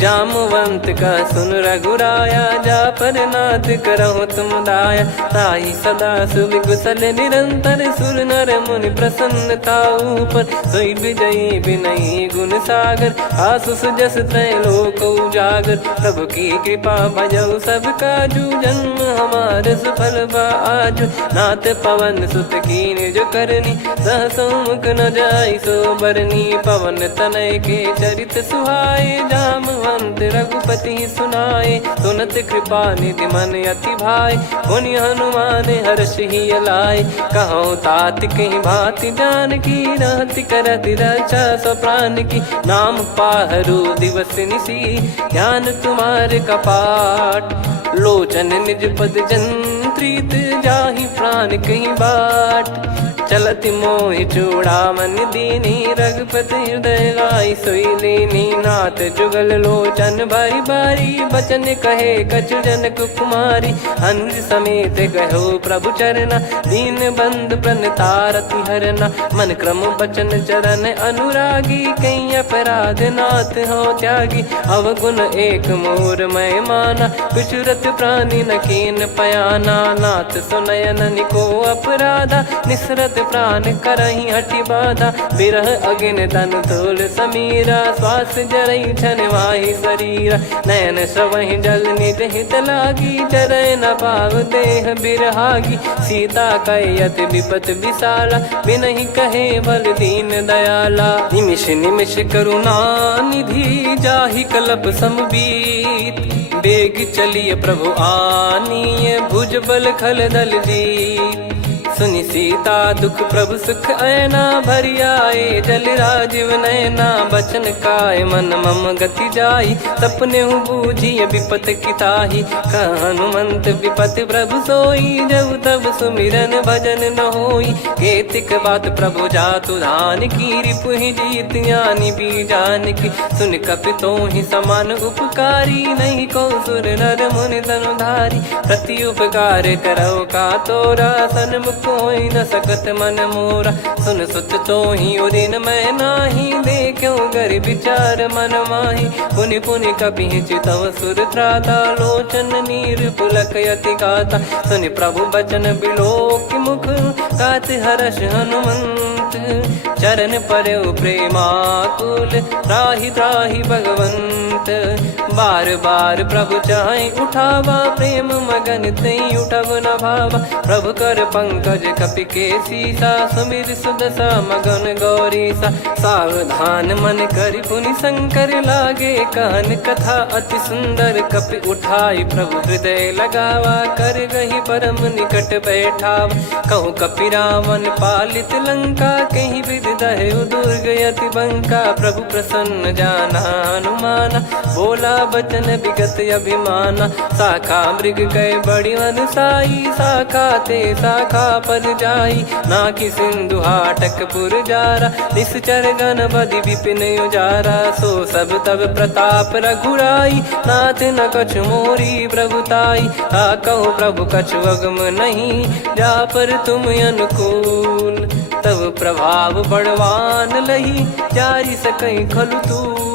जामवंत का सुन रघुराया जा पर नाथ करहु तुम दाया ताई सदा सुभि कुशल निरंतर सुर नर मुनि प्रसन्नता ऊपर सोई विजयी विनयी गुण सागर आसु सुजस त्रैलोक उजागर प्रभु की कृपा भजऊ सब काजू जन्म हमार सफल बाजू नाथ पवन सुत कीन जो करनी सहसो मुख न जाई सो बरनी पवन तनय के चरित सुहाए जामवंत रघुपति सुनाए सुनत कृपा निधि मन अति भाई पुनि हनुमान हर्ष ही लाए कहो तात कहीं भांति जान की रहति करति रक्षा सो प्राण की नाम पाहरू दिवस निसी ध्यान तुम्हारे कपाट लोचन निज पद जन प्रीत जाहि प्राण कहीं बाट। चलत मोहि चूड़ामन दीनी रघुपति हृदय लाई सोई लीनी। नाथ जुगल लोचन बारी बारी बचन कहे कछु जनक कुमारी। हंस समेत गहो प्रभु चरना दीन बंद प्रणतारति हरना। मन क्रम बचन चरण अनुरागी कहीं अपराध नाथ हो त्यागी। अवगुण एक मोर मैं माना विचुरत प्राणी न कीन पयाना। नाथ सुनयन निको अपराधा निसरत प्राण करही हटि बाधा। बिरह अगिन तन तोल समीरा श्वास जरई छन वाहि शरीरा। नयन सवहि जल निज हित लागी चरय न पाव देह बिरहागी। सीता कयत विपत विशाला बिनहि कहे बल दीन दयाला। निमिष निमिष करुणा निधि जाहि कलप समबीत। बेग चलिए प्रभु आनीय भुज बल खल दल जीत। सुनि सीता दुख प्रभु सुख ऐना भरि आए जल राजीव नैना। बचन काय मन मम गति जाई सपने बूझी विपत किताही। हनुमंत विपत प्रभु सोई जब तब सुमिरन भजन न होई। केतिक बात प्रभु जातु धान की रिपुहि जीत ज्ञानी बीजान की। सुन कपितो ही समान उपकारी नहीं को सुर नर मुनि तनुधारी। प्रति उपकार करो का तोरा सन्मुख कोई न सकत मन मोरा। सुन सुत तो ही उदिन मैं नाही देखो गर विचार मन माही। पुनि पुनि कपि चितव सुर त्राता लोचन नीर पुलक यति गाता। सुनि प्रभु बचन बिलोक मुख गात हर्ष हनुमंत। चरण परयो प्रेमाकुल त्राहि त्राहि भगवंत। बार बार प्रभु चाहे उठावा प्रेम मगन तई उठब न भावा। प्रभु कर पंकज कपि के सीसा सुमिर सुदशा मगन गौरीसा। सावधान मन करि पुनि शंकर लागे कहन कथा अति सुंदर। कपि उठाई प्रभु हृदय लगावा कर गही परम निकट बैठावा। कहूँ कपि रावण पालित लंका कहीं विधि दहु दुर्ग यति बंका। प्रभु प्रसन्न जाना हनुमाना बोला बचन विगत अभिमाना। शाखा मृग गए बड़ी अनुसाई शाखा ते शाखा पर जाई। ना कि सिंधु हाटक पुर जारा निश्चर गण बदि विपिन उजारा। सो सब तब प्रताप रघुराई नाथ न कछु मोरी प्रभुताई। कहूँ प्रभु कछु अगम नहीं जा पर तुम अनुकूल। तब प्रभाव बड़वान लही जारी सकई खलु तूल।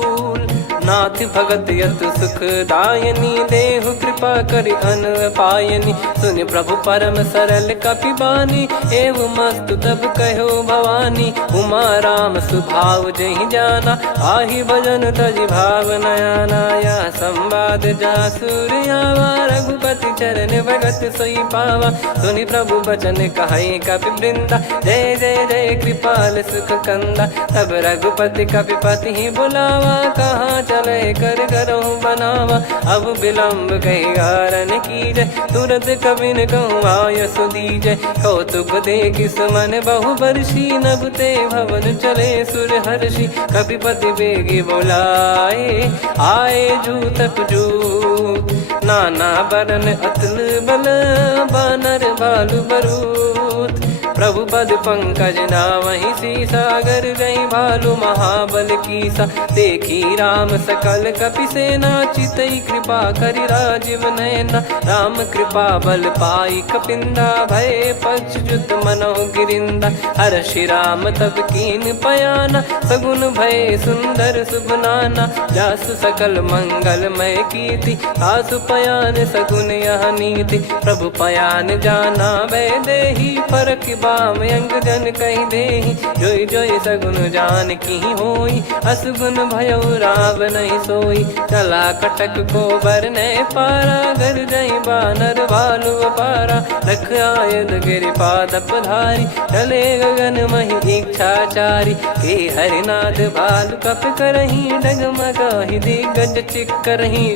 नाथ भगत यत सुख दायनी देहु कृपा करि अन पायनी। सुन प्रभु परम सरल कपि बानी एवं मस्तु तब कहो भवानी। उमा राम सुभाव जहि जाना आहि भजन तजि भाव नयाना। या संवाद जासुर आवा रघुपति चरण भगत सोई पावा। सुनि प्रभु बचन कहे कपि वृंदा जय जय जय कृपाल सुख कंदा। तब रघुपति कपि पति ही बुलावा कहाँ चले कर करहु बनावा। अब विलम्ब कही कारण कीजय तुरंत कबिन कहूँ आयस दीजय। कौतुक देख सुमन बहु बरसी नभ ते भवन चले सुर हर्षि। कपिपति बेगी बोलाए आए जूतक जूत। नाना बरन अतुल बल बानर भालु बरूत। प्रभु पद पंकज नावहि सीसागर गई भालु महाबल कीसा। देखी राम सकल कपि सेना चितई कृपा करि राजीव नयना। राम कृपा बल पाई कपिंदा भय पक्ष जुत मनो गिरिंदा। हर्षि राम तब कीन पयाना सगुन भय सुंदर सुभनाना। जासु सकल मंगलमय कीर्ति आसु पयान सगुन यह नीति। प्रभु पयान जाना वै देही फरक बाम अंग जन कहीं देही। जोई जोई सगुन जान की होई असगुन भयो राव नहीं सोई। चला कटक को बरने पारा घर जई बानर भालु पारा। रख आयद गिरि पाद पधारी चले गगन मही इच्छाचारी। के हरिनाथ भालु कप करही डगमगाहि दिग्गज चिक्करही।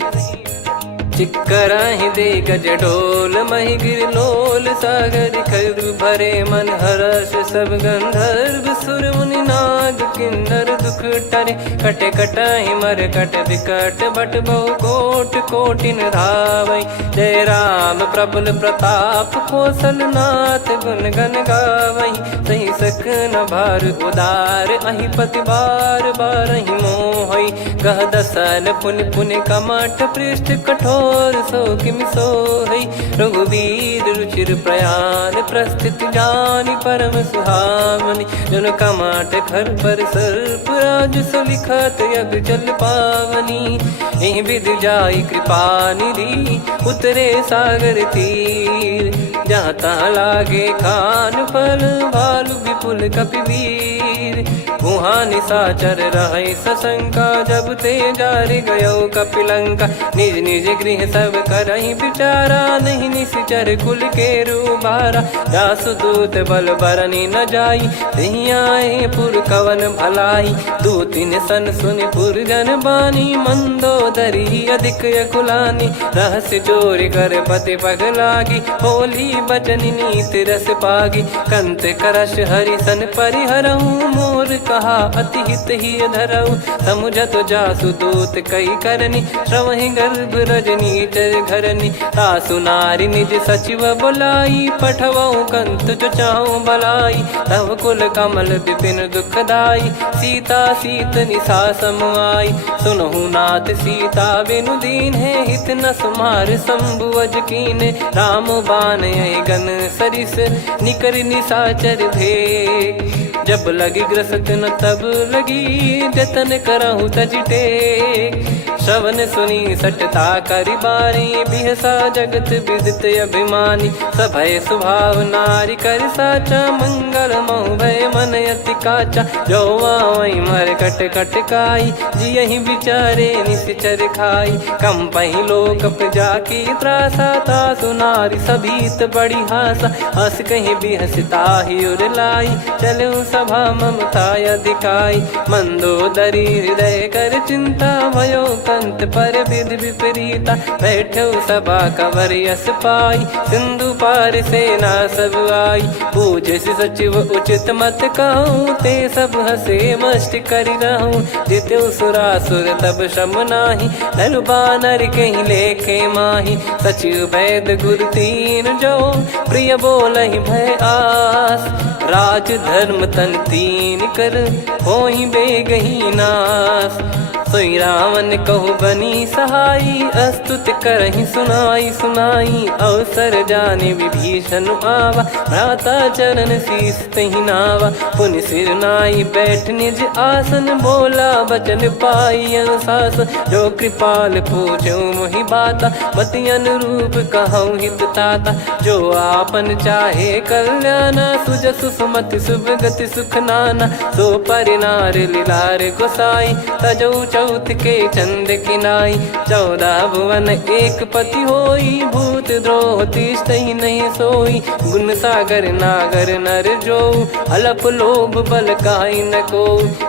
चिक्कराहि दे गज डोल मही गिर लोल सागर खर भरे मन हर्ष सब गंधर्व सुर मुनि नार माग किन्नर दुख टरे। कटे कटहि मर कट विकट बट बहु कोट कोटिन धावै। जय राम प्रबल प्रताप कौशल नाथ गुण गण गावै। सही सकन भार उदार अहि पति बार बारहि मोहै। गह दसल पुन पुन कमठ पृष्ठ कठोर सो किमि सोहै। रघुवीर रुचिर प्रयाण प्रस्थित जानि परम सुहावनि। जन कमठ खर पर सर्प राज सलिखत यग जल पावनी। एहि विधि जाई कृपा निधि उतरे सागर तीर। जहाँ तहाँ लागे खान फल भालु विपुल कपिवीर। वहाँ निशाचर रहै सशंका जब ते जारि गयो कपिलंका। निज निज गृह सब करहि विचारा नहीं निश्चर कुल के रूबारा। जासु दूत बल बरनि न जाई तेहि आए पुर कवन भलाई। दूतिन सन सुनि पुर जन बानी मंदोदरी अधिक यकुलानी। रहस्य चोरी कर पति पग लागी होली बचन नीति रस पागी। कंत करश हरिसन परिहरहु मोर कहा अति हित ही धरऊ। समुझत जासु दूत कई करनी श्रवहि गर्भ रजनी चर घरनी। तासु नारी निज सचिव बुलाई पठवऊ कंत जो चाहूं बलाई। तव कुल कमल विपिन दुखदाई सीता सीत निशा समाई। सुनहु नाथ सीता बिनु दीन है हित न सुमार शंभु अज कीने। राम बाण गन सरिस निकर निशाचर भेग। जब लगी ग्रसत न तब लगी जतन करहु तज टेक। श्रवण सुनी सटता करि बारी बिहसा जगत विदित अभिमानी। सभय स्वभाव नारी कर साचा मंगल मऊ भय मन अति काचा। जो आवै मर कट कट काई जियहि विचारे निश्चर खाई। कम पहि लोक जाकी त्रासा तासु नारी सभीत बड़ी हासा। हस कहीं बिहसता ही उर लाई चलऊ सभा ममता अधिकाई। मंदोदरी हृदय कर चिंता भयो कंत पर विधि विपरीता। बैठो सभा कवर यस पाई सिंधु पार सेना सब आई। पूज्य सचिव उचित मत कहूँ ते सब हसे मष्ट करि रहूँ। जित्यु सुरासुर तब श्रम नाही नर बानर कहीं लेखे माही। सचिव वैद गुरु तीन जो प्रिय बोलहि भय आस। राज धर्म तन तीन कर होई बेगही नास। सोई रावण कहु बनी सहाई अस्तुत करहि सुनाई सुनाई। अवसर जाने विभीषण आवा भ्राता चरण शीस तहि नावा। पुनि सिर नाई बैठ निज आसन बोला बचन पाई अनुशासन। जो कृपाल पूछो मोहि बाता मति अनुरूप कहूँ हित ताता। जो आपन चाहे कल्याणा सुजसु सुमति सुभगति सुख नाना। सो परिनार लीलार गोसाई तजौ चौथ के चंद किनाई। 14 भुवन एक पति होई भूत द्रोह तिष्ठहि नहीं सोई। गुण सागर नागर नर जो अलप लोभ बल काई न को।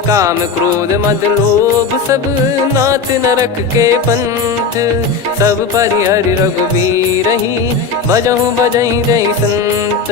काम क्रोध मद लोभ सब नाथ नरक के पंथ। सब परिहरि रघुबीर ही भजहु भजहि जय संत।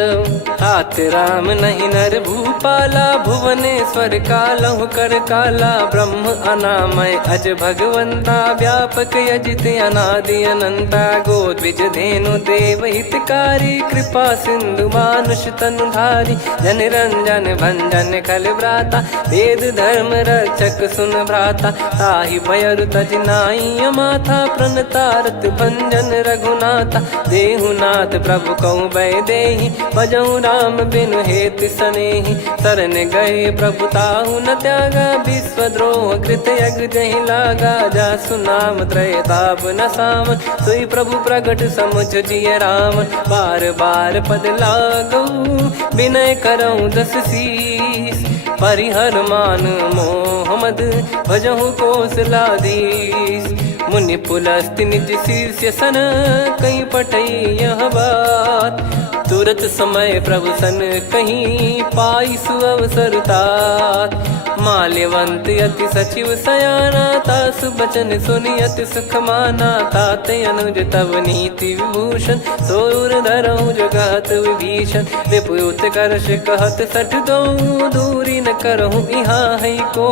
तात राम नहीं नर भूपाला भुवनेश्वर कालहु कर काला। ब्रह्म अनामय अज भगवंता व्यापक यजित अनादि अनंता। गोद्विज धेनु देव हितकारी कृपा सिंधु मानुष तनुधारी। जन रंजन भंजन खल भ्राता वेद धर्म रक्षक सुन भ्राता। ताहि भयरु तज नाई माथा प्रणतारत भंजन रघुनाथा। देहुनाथ प्रभु कहु भय देहि भजहु राम बिनु हेत सनेहि। शरण गए प्रभु ताहु न त्यागा विश्वद्रोह कृत यज्ञ जहि लागा। जासु नाम त्रय ताप न सामन सोई प्रभु प्रगट समुझ जिय राम। बार बार पद लागऊ विनय करऊँ 10 शीस। परिहर मान मोह मद भजहु कौशलाधीश। मुनि पुलस्त्य निज शिष्य सन कहीं पठई यह बात। तुरत समय प्रभु सन कहीं पाई सुअवसर तात। माल्यवंत अति सचिव सयाना तासु बचन सुनि अति सुख माना। ताते अनुज तव नीति विभूषण सोर धरऊ जगत विभीषण। विपुत करश कहत सठ दो दूरी न करहु यहाँ है को।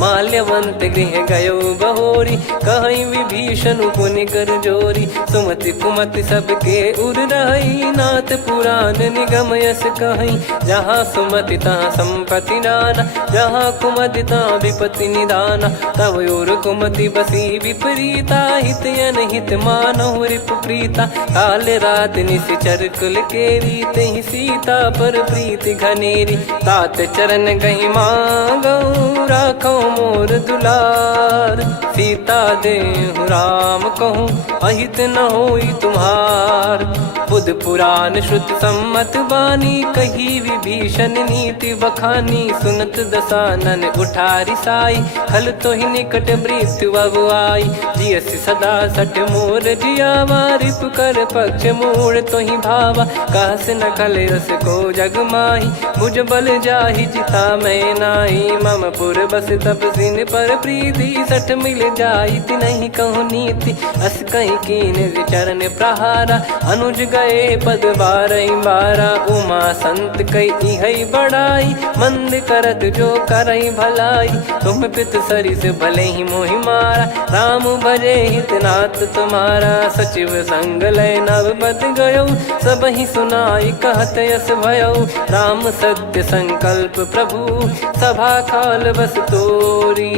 माल्यवंत गृह गयो बहोरी, कहीं विभीषण पुनि कर जोरी। सुमति कुमति सबके उर रही, नाथ पुराण निगम यस कहीं। जहाँ सुमति तहाँ संपत्ति नाना, जहाँ कुमति तहाँ विपत्ति निदाना। तब और कुमति बसी विपरीता, हित अनहित मानहु रिपु प्रीता। काल रात निश्चर कुल केरी, तहि सीता पर प्रीति घनेरी। तात चरण गही मांगऊ, राखो मोर दुलार। सीता देहु राम कहूँ, अहित न होई तुम्हार। बुध पुराण श्रुत सम्मत बानी, कही विभीषण नीति बखानी। सुनत दसानन उठारी साई, खल तो ही निकट मृत्यु अब आई। जियसि सदा सठ मोर जियावा, रिप कर पक्ष मूड़ तो ही भावा। कहस न खल रस को जग माही, मुझ बल जाहि जिता मैं नाई। मम पुर बस तपसिन पर प्रीति, सठ मिल जाई नहीं कहूँ नीति। अस कहीं कीन चरण प्रहारा, अनुज गए पद बारई बारा। उमा संत कई है बड़ाई, मंद करत जो करई भलाई। तुम पित सरिस भले ही मोहि मारा, राम भजे हित नाथ तुम्हारा। सचिव संग लय नव बद गयो, सब ही सुनाई कहत यस भयो। राम सत्य संकल्प प्रभु, सभा काल बस तोरी।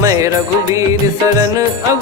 मैं रघुबीर शरण अब,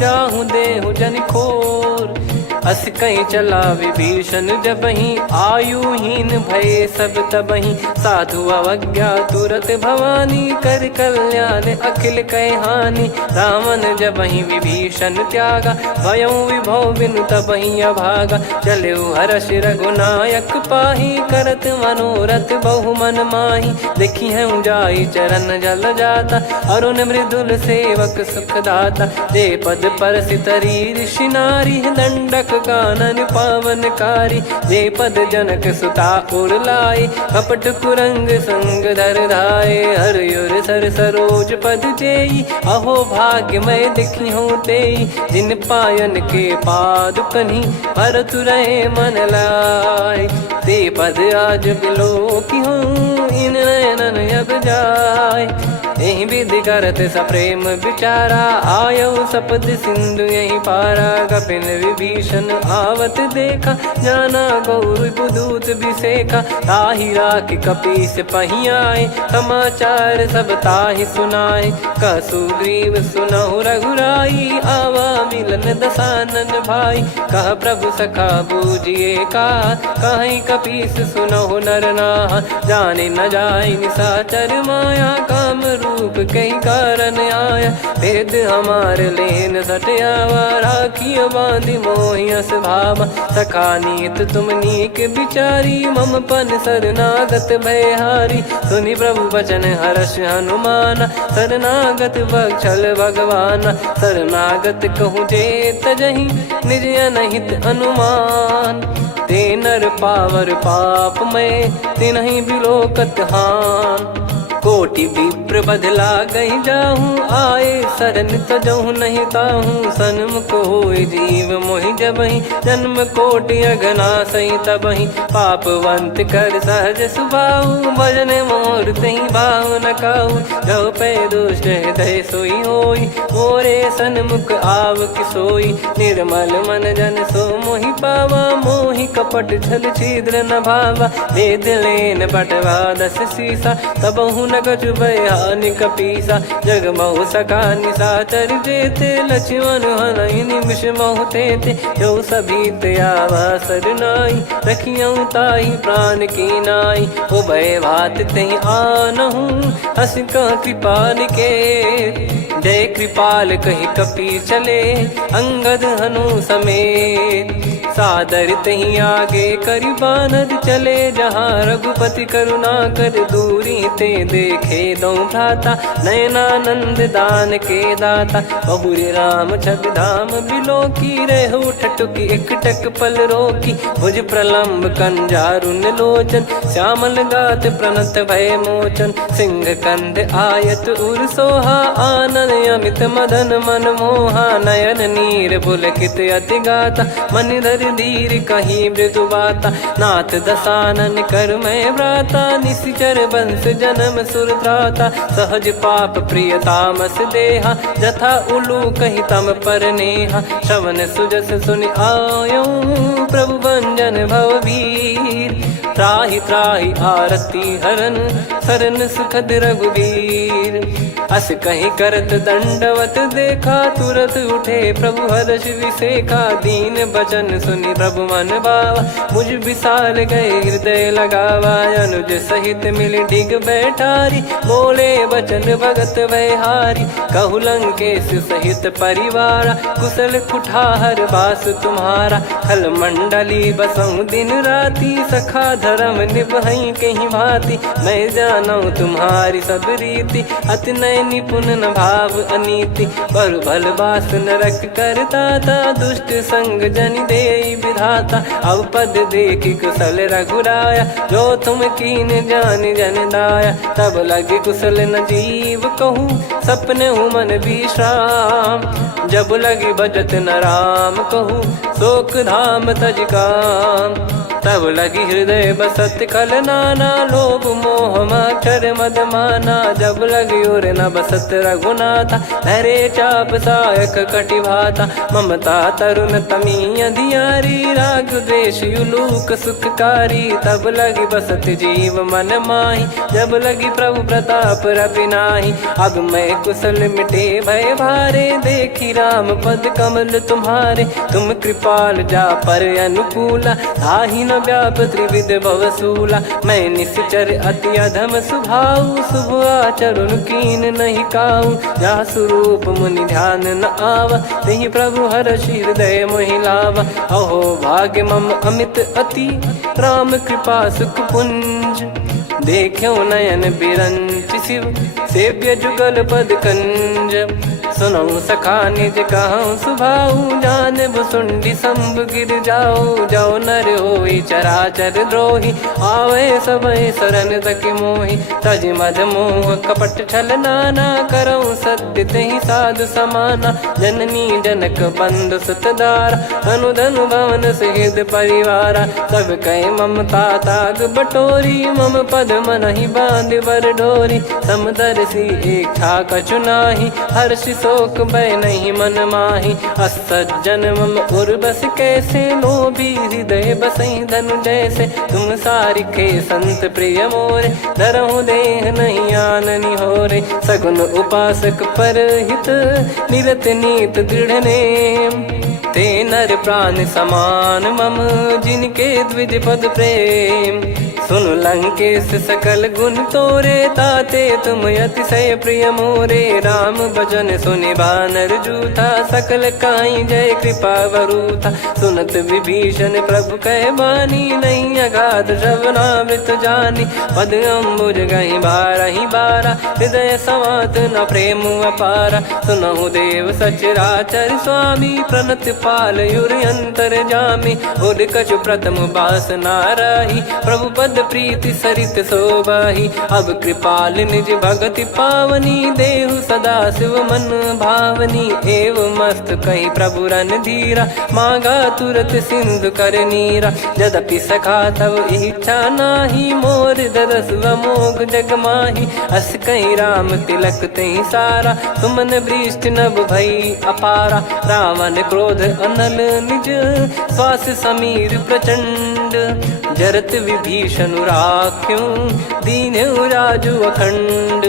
जाहूँ देहु जन खोर। अस कहीं चला विभीषण जबहि, आयुहीन भय सब तबहि। साधु अवज्ञा तुरत भवानी, कर कल्याण अखिल कह हानि। रावण जबहि विभीषण त्यागा, भयउ विभव बिनु तबहि अभागा। चलऊ हर्ष रघुनायक पाही, करत मनोरथ बहु मन माही। देखी है जाई चरण जल जाता, अरुण मृदुल सेवक सुखदाता। जे पद पर सितरी ऋषि नारी, दंडक कानन पावनकारी। जे पद जनक सुता उर लाए, कपट कुरंग संग धर धाये। हरियुर सर सरोज पद जेई, अहो भाग्य मैं दिखी हूँ तेई। जिन पायन के पाद कन्ही, भरत रहे मन लाए। ते पद आज बिलो की हूँ, इन नयनन अब जाय। यही विधि करत सप्रेम विचारा, आयऊ सपद सिंधु यही पारा। कपिन विभीषण आवत देखा, जाना गौर बुदूत बिसेखा। ताहि राख कपीस पही आए, समाचार सब ताहि सुनाए। कह सुग्रीव सुनहु रघुराई, आवा मिलन दसानन भाई। कह प्रभु सखा बूझिए का, कहीं कपीस सुनहु नर नाहा। जाने न जाय निशाचर माया, काम रूप कई कारण आया। भेद हमार लेन सटयावा, राखियो बांधि मोहियस भावा। सखा नीत तुम नीक बिचारी, मम पन शरणागत भयहारी। सुनि प्रभु वचन हर्ष हनुमाना, शरणागत बक्षल भगवाना। शरणागत कहूँ जे तजहि, निज अनहित अनुमान। ते नर पावर पाप में, तिन्हि बिलोकत हान। कोटि विप्र बदला गई जाहूँ, आए शरण तजहु नहीं ताहूँ। सन्मुख होय जीव मोहि जबहि, जन्म कोटि अगना सही तबहि। पापवंत कर सहज सुभाऊ, भजन मोर तहि भाव न काहू। जो पै दुष्ट हृदय सोई होई, मोरे सन्मुख आव किसोई। निर्मल मन जन सो मोहि पावा, मोहि कपट छल छिद्र न भावा। वेद लेन बटवा दस सीसा, तबहु न कछु भयानि कपीसा। जग महु सखा निशाचर जेते, लक्ष्मण हनहि निमिष महु तेते। जो सभी त्यावा सरनाई, रखियऊ ताहि प्राण की नाई। उभय भात तहि आनहु, हस कह कृपाल के। जय कृपाल कहि कपी चले, अंगद हनु समेत। सादर तही आगे करि बानर चले, जहाँ रघुपति करुणा कर दूरी ते देखे दो भ्राता। नयनानंद दान के दाता, बहुरी राम छग धाम बिलो की। रेहु ठटुकी एकटक पल रोकी, भुज प्रलम्ब कंजारुन लोचन। श्यामल गात प्रणत भय मोचन, सिंह कंध आयत उर सोहा। आनन अमित मदन मन मोहा, नयन नीर पुलकित अति गाता। मनिधर कर धीर कहीं मृदु बाता। नाथ दसानन कर मैं व्राता, निशिचर बंस जन्म सुर त्राता। सहज पाप प्रिय तामस देहा, जथा उलू कही तम पर नेहा। श्रवण सुजस सुनि आयो, प्रभु भंजन भवबीर। त्राहि त्राहि आरती हरन, सरन सुखद रघुबीर। अस कहीं करत दंडवत देखा, तुरत उठे प्रभु हर्ष विसेखा। दीन बचन सुनि प्रभु मन भावा, मुझ विसाल गए हृदय लगावा। अनुज सहित मिल डिग बैठारी, बोले बचन भगत वैहारी। कहु लंकेश सहित परिवारा, कुशल कुठार बास तुम्हारा। खल मंडली बसऊं दिन राती, सखा धर्म निभई कहीं भांति। मैं जानू तुम्हारी सब रीति, अति नय निपुण न भाव अनीति। पर भल बास नरक करता था, दुष्ट संग जन दे विधाता। अब पद देखी कुशल रघुराया, जो तुम कीन जान जन दाया। तब लगे कुशल न जीव कहूँ, सपने हूँ मन विश्राम। जब लगी बजत न राम कहूँ, शोक धाम तज काम। तब लगी हृदय बसत खल नाना, लोभ मोह मक्षर मद माना। जब लगी उर न बसत रघुनाथा, धरे चाप सायक कटि भाता। ममता तरुण तमी अधियारी, राग द्वेष युलूक सुखकारी। तब लगी बसत जीव मन माही, जब लगी प्रभु प्रताप रवि नाही। अब मैं कुशल मिटे भय भारे, देखी राम पद कमल तुम्हारे। तुम कृपाल जा पर अनुकूला, ताहि न व्याप त्रिविध भवसूला। मैं निश्चर अति अधम सुभाऊ, शुभ आचरण कीन नहीं काऊ। जा स्वरूप मुनि ध्यान न आवा, तेहि प्रभु हर्ष हृदय मोहि लावा। अहो भाग्य मम अमित अति, राम कृपा सुख पुंज। देखो नयन बिरंच शिव, सेव्य जुगल पद कंज। सुनऊ सखा निज कहूँ सुभाऊ, जान भुसुंडी संभ गिर जाओ। जाओ नर होई चराचर द्रोही, आवे सबय शरण तक मोहि। तज मद मोह कपट छल नाना, करऊँ सत्य तेहि साधु समाना। जननी जनक बंधु सुतदारा, धनु धनु भवन सहित परिवारा। सब कहे ममता ताग बटोरी, मम पद मनहि बांध बर डोरी। समदर्शी इच्छा कछु नाही, हर्ष शोक भय नहीं मन माही। असज्जन मम उर्वश कैसे, लोभी हृदय बसई धनु जैसे। तुम सारिखे संत प्रिय मोरे, धरहु देह नहीं आननि होरे। सगुन उपासक परहित, निरत नीत दृढ़ नेम। ते नर प्राण समान मम, जिनके द्विज पद प्रेम। सुन लंकेश सकल गुण तोरे, ताते तुम अतिशय प्रिय मोरे। राम भजन सुनि बानर जूथा, सकल काई जय कृपा वरूथा। सुनत विभीषण प्रभु कह बानी, नहीं अगाध श्रवणामृत जानी। पद अम्बुज गहि बारहि बारा, हृदय समात न प्रेम अपारा। सुनहु देव सचराचर स्वामी, प्रणत पाल युर अंतर जामी। उद कछु प्रथम बास नाराही, प्रभु पद प्रीति सरित शोभाही। अब कृपाल निज भगति पावनी, देहु सदा शिव मन भावनी। एव मस्त कही प्रभु रन धीरा, मांगा तुरत सिंधु कर नीरा। यद्यपि सखा तब इच्छा नाही, मोर दरस अमोघ जग माही। अस कहीं राम तिलक तहि सारा, सुमन वृष्ट नभ भई अपारा। रावण क्रोध अनल निज, श्वास समीर प्रचंड। जरत विभीषण राख्यों, दीन्हु राजु अखंड।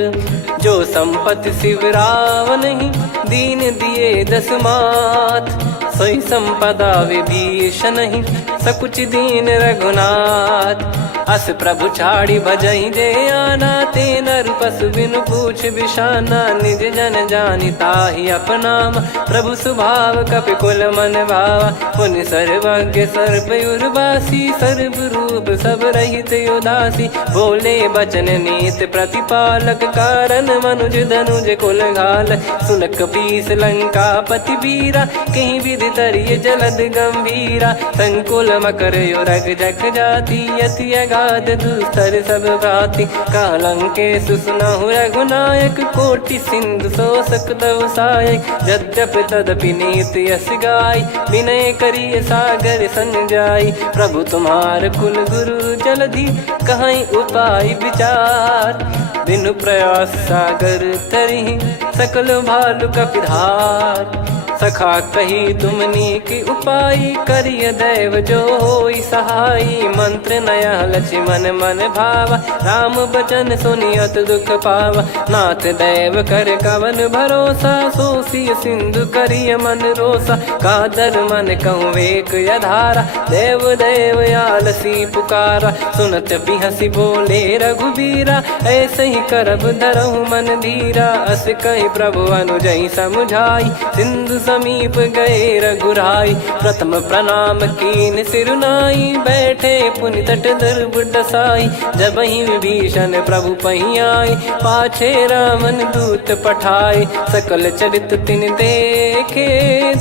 जो संपत्ति शिव रावण ही, दीन दिए दस मात। सोई संपदा विभीषण ही, सकुच दीन रघुनाथ। अस प्रभु छाड़ी भजई जे आना, ते नर पशु बिनु पूछ बिशाना। निज जन जानि ताहि अपनाम, प्रभु स्वभाव कपि कुल मन भावा। मुनि सर्वज्ञ सर्वयुर्वासी, सर्व रूप सब रहित उदासी। बोले बचन नीत प्रतिपालक, कारण मनुज धनुज कुल घाल। सुन कपीस लंका पति वीरा, कहीं विधि तरिय जलद गंभीरा। संकुल मकर युरग जख जाति, यति गाद दुस्तर सब भांति कालंके सुसुनाहु रघुनायक कोटि सिंधु शोषक तव सहायक यद्यपि तदपि नीत यस गाय विनय करिय सागर सन जाई प्रभु तुम्हार कुल गुरु जलधि कहीं उपाय विचार बिनु प्रयास सागर तरिहि सकल भालु कपिधार सखा कही तुमनी की उपाय करिय दैव जो होई सहाई मंत्र नया लक्ष्मण मन भावा राम बचन सुनियत दुख पावा नाथ दैव कर कवन भरोसा सोसिय सिंधु करिय मन रोसा कादर मन कहूँ वेक यधारा देव देव आलसी पुकारा सुनत बिहसी बोले रघुबीरा ऐसे ही करब धरहु मन धीरा अस कही प्रभु अनुजई समुझाई सिंधु समीप गए रघुराई प्रथम प्रणाम कीन सिरुनाई बैठे पुनि तट दर्भ डसाई जब ही विभीषण प्रभु पही आए पाछे रामन दूत पठाए सकल चरित तिन देखे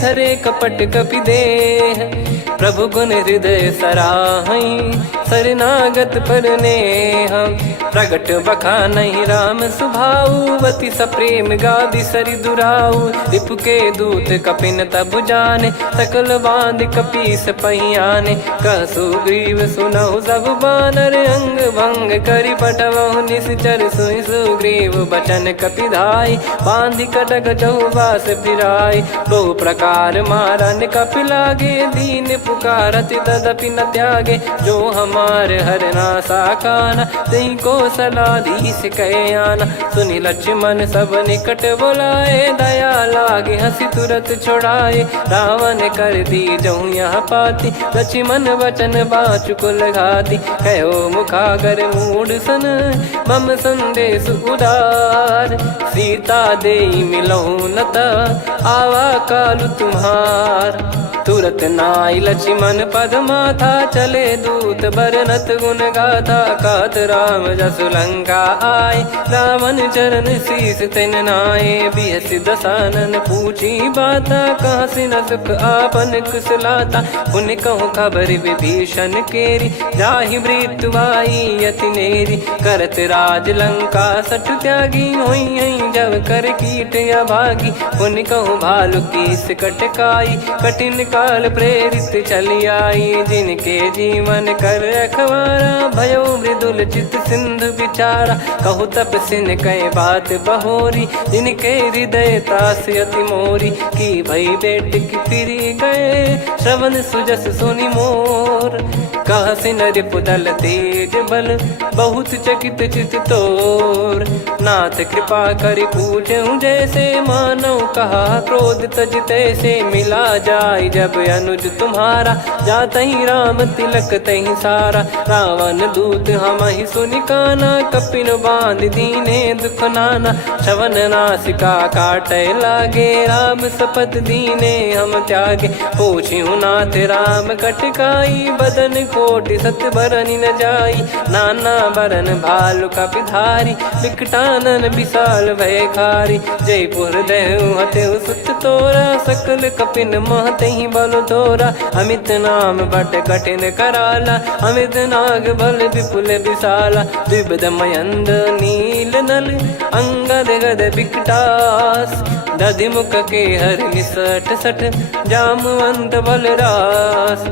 धरे कपट कपि देह प्रभु गुण हृदय सराहई शरणागत पर नेह प्रगट बखानहि राम सुभाऊ वति सप्रेम गादि सरि दुराऊ रिपु के दूत कपिन तब जाने सकल बांध कपीस पहियाने कह सुग्रीव सुनहु सब बानर अंग भंग करि पटवहु निश्चर सुनि सुग्रीव बचन कपिधाई बांधि कटक चहुबास फिराई बहु प्रकार मारन कपि लागे दीन पुकारति तदपि न त्यागे जो हमार हरना साकाना तही को सलाधीश कहे आना सुनि लक्ष्मण सब निकट बुलाए दया लागे हंसी तुरत छोड़ाए रावण कर दी जहूँ यहाँ पाती लक्ष्मण वचन बाचु कुल घाती कहो मुखागर मूड सन मम संदेश उदार सीता देई मिलहु नता आवा कालु तुम्हार तुरत नाई लक्ष्मण पद माथा चले दूत बरनत गुण गाथा कात राम जसु लंका आए रावण चरण शीस तिन नाये बिहसि दसानन पूछी बाता कहाँ से न सुख आपन कुशलाता पुन कहूँ खबर विभीषण केरी जाहि मृत्यु आई यति नेरी करत राज लंका सठ त्यागी होई जब कर कीट अभागी पुन कहूँ भालु कीस कटकाई कठिन काल प्रेरित चली आई जिनके जीवन कर रखवारा भयो मृदुल चित सिंधु विचारा कहु तप सिन कई बात बहोरी जिनके हृदय तास अति मोरी की भई बेट की फिरी गए श्रवण सुजस सुनि मोर कह सिन रिपुदल तेज बल बहुत चकित चित तोर नाथ कृपा करि पूछूं जैसे मानव कहा क्रोध तज तैसे मिला जाय जब अनुज तुम्हारा जात ही राम तिलक तही सारा रावण दूत हम ही सुनि काना कपिन बांध दीने दुख नाना श्रवण नासिका काटे लागे राम सपत दीने हम त्यागे पूछ्यू नाथ राम कटकाई बदन कोटि सत बरनि न जाई नाना बरन भालु कपिधारी विकटानन विशाल भय खारी जयपुर देहु हतेउ सुत तोरा सकल कपिन महतहि बल तोरा अमित नाम बट कठिन कराला अमित नाग बल विपुल विशाला द्विपद मयंद नील नल अंगद गद विकटास दधि मुख के हर निसठ सठ जामवंत बलरास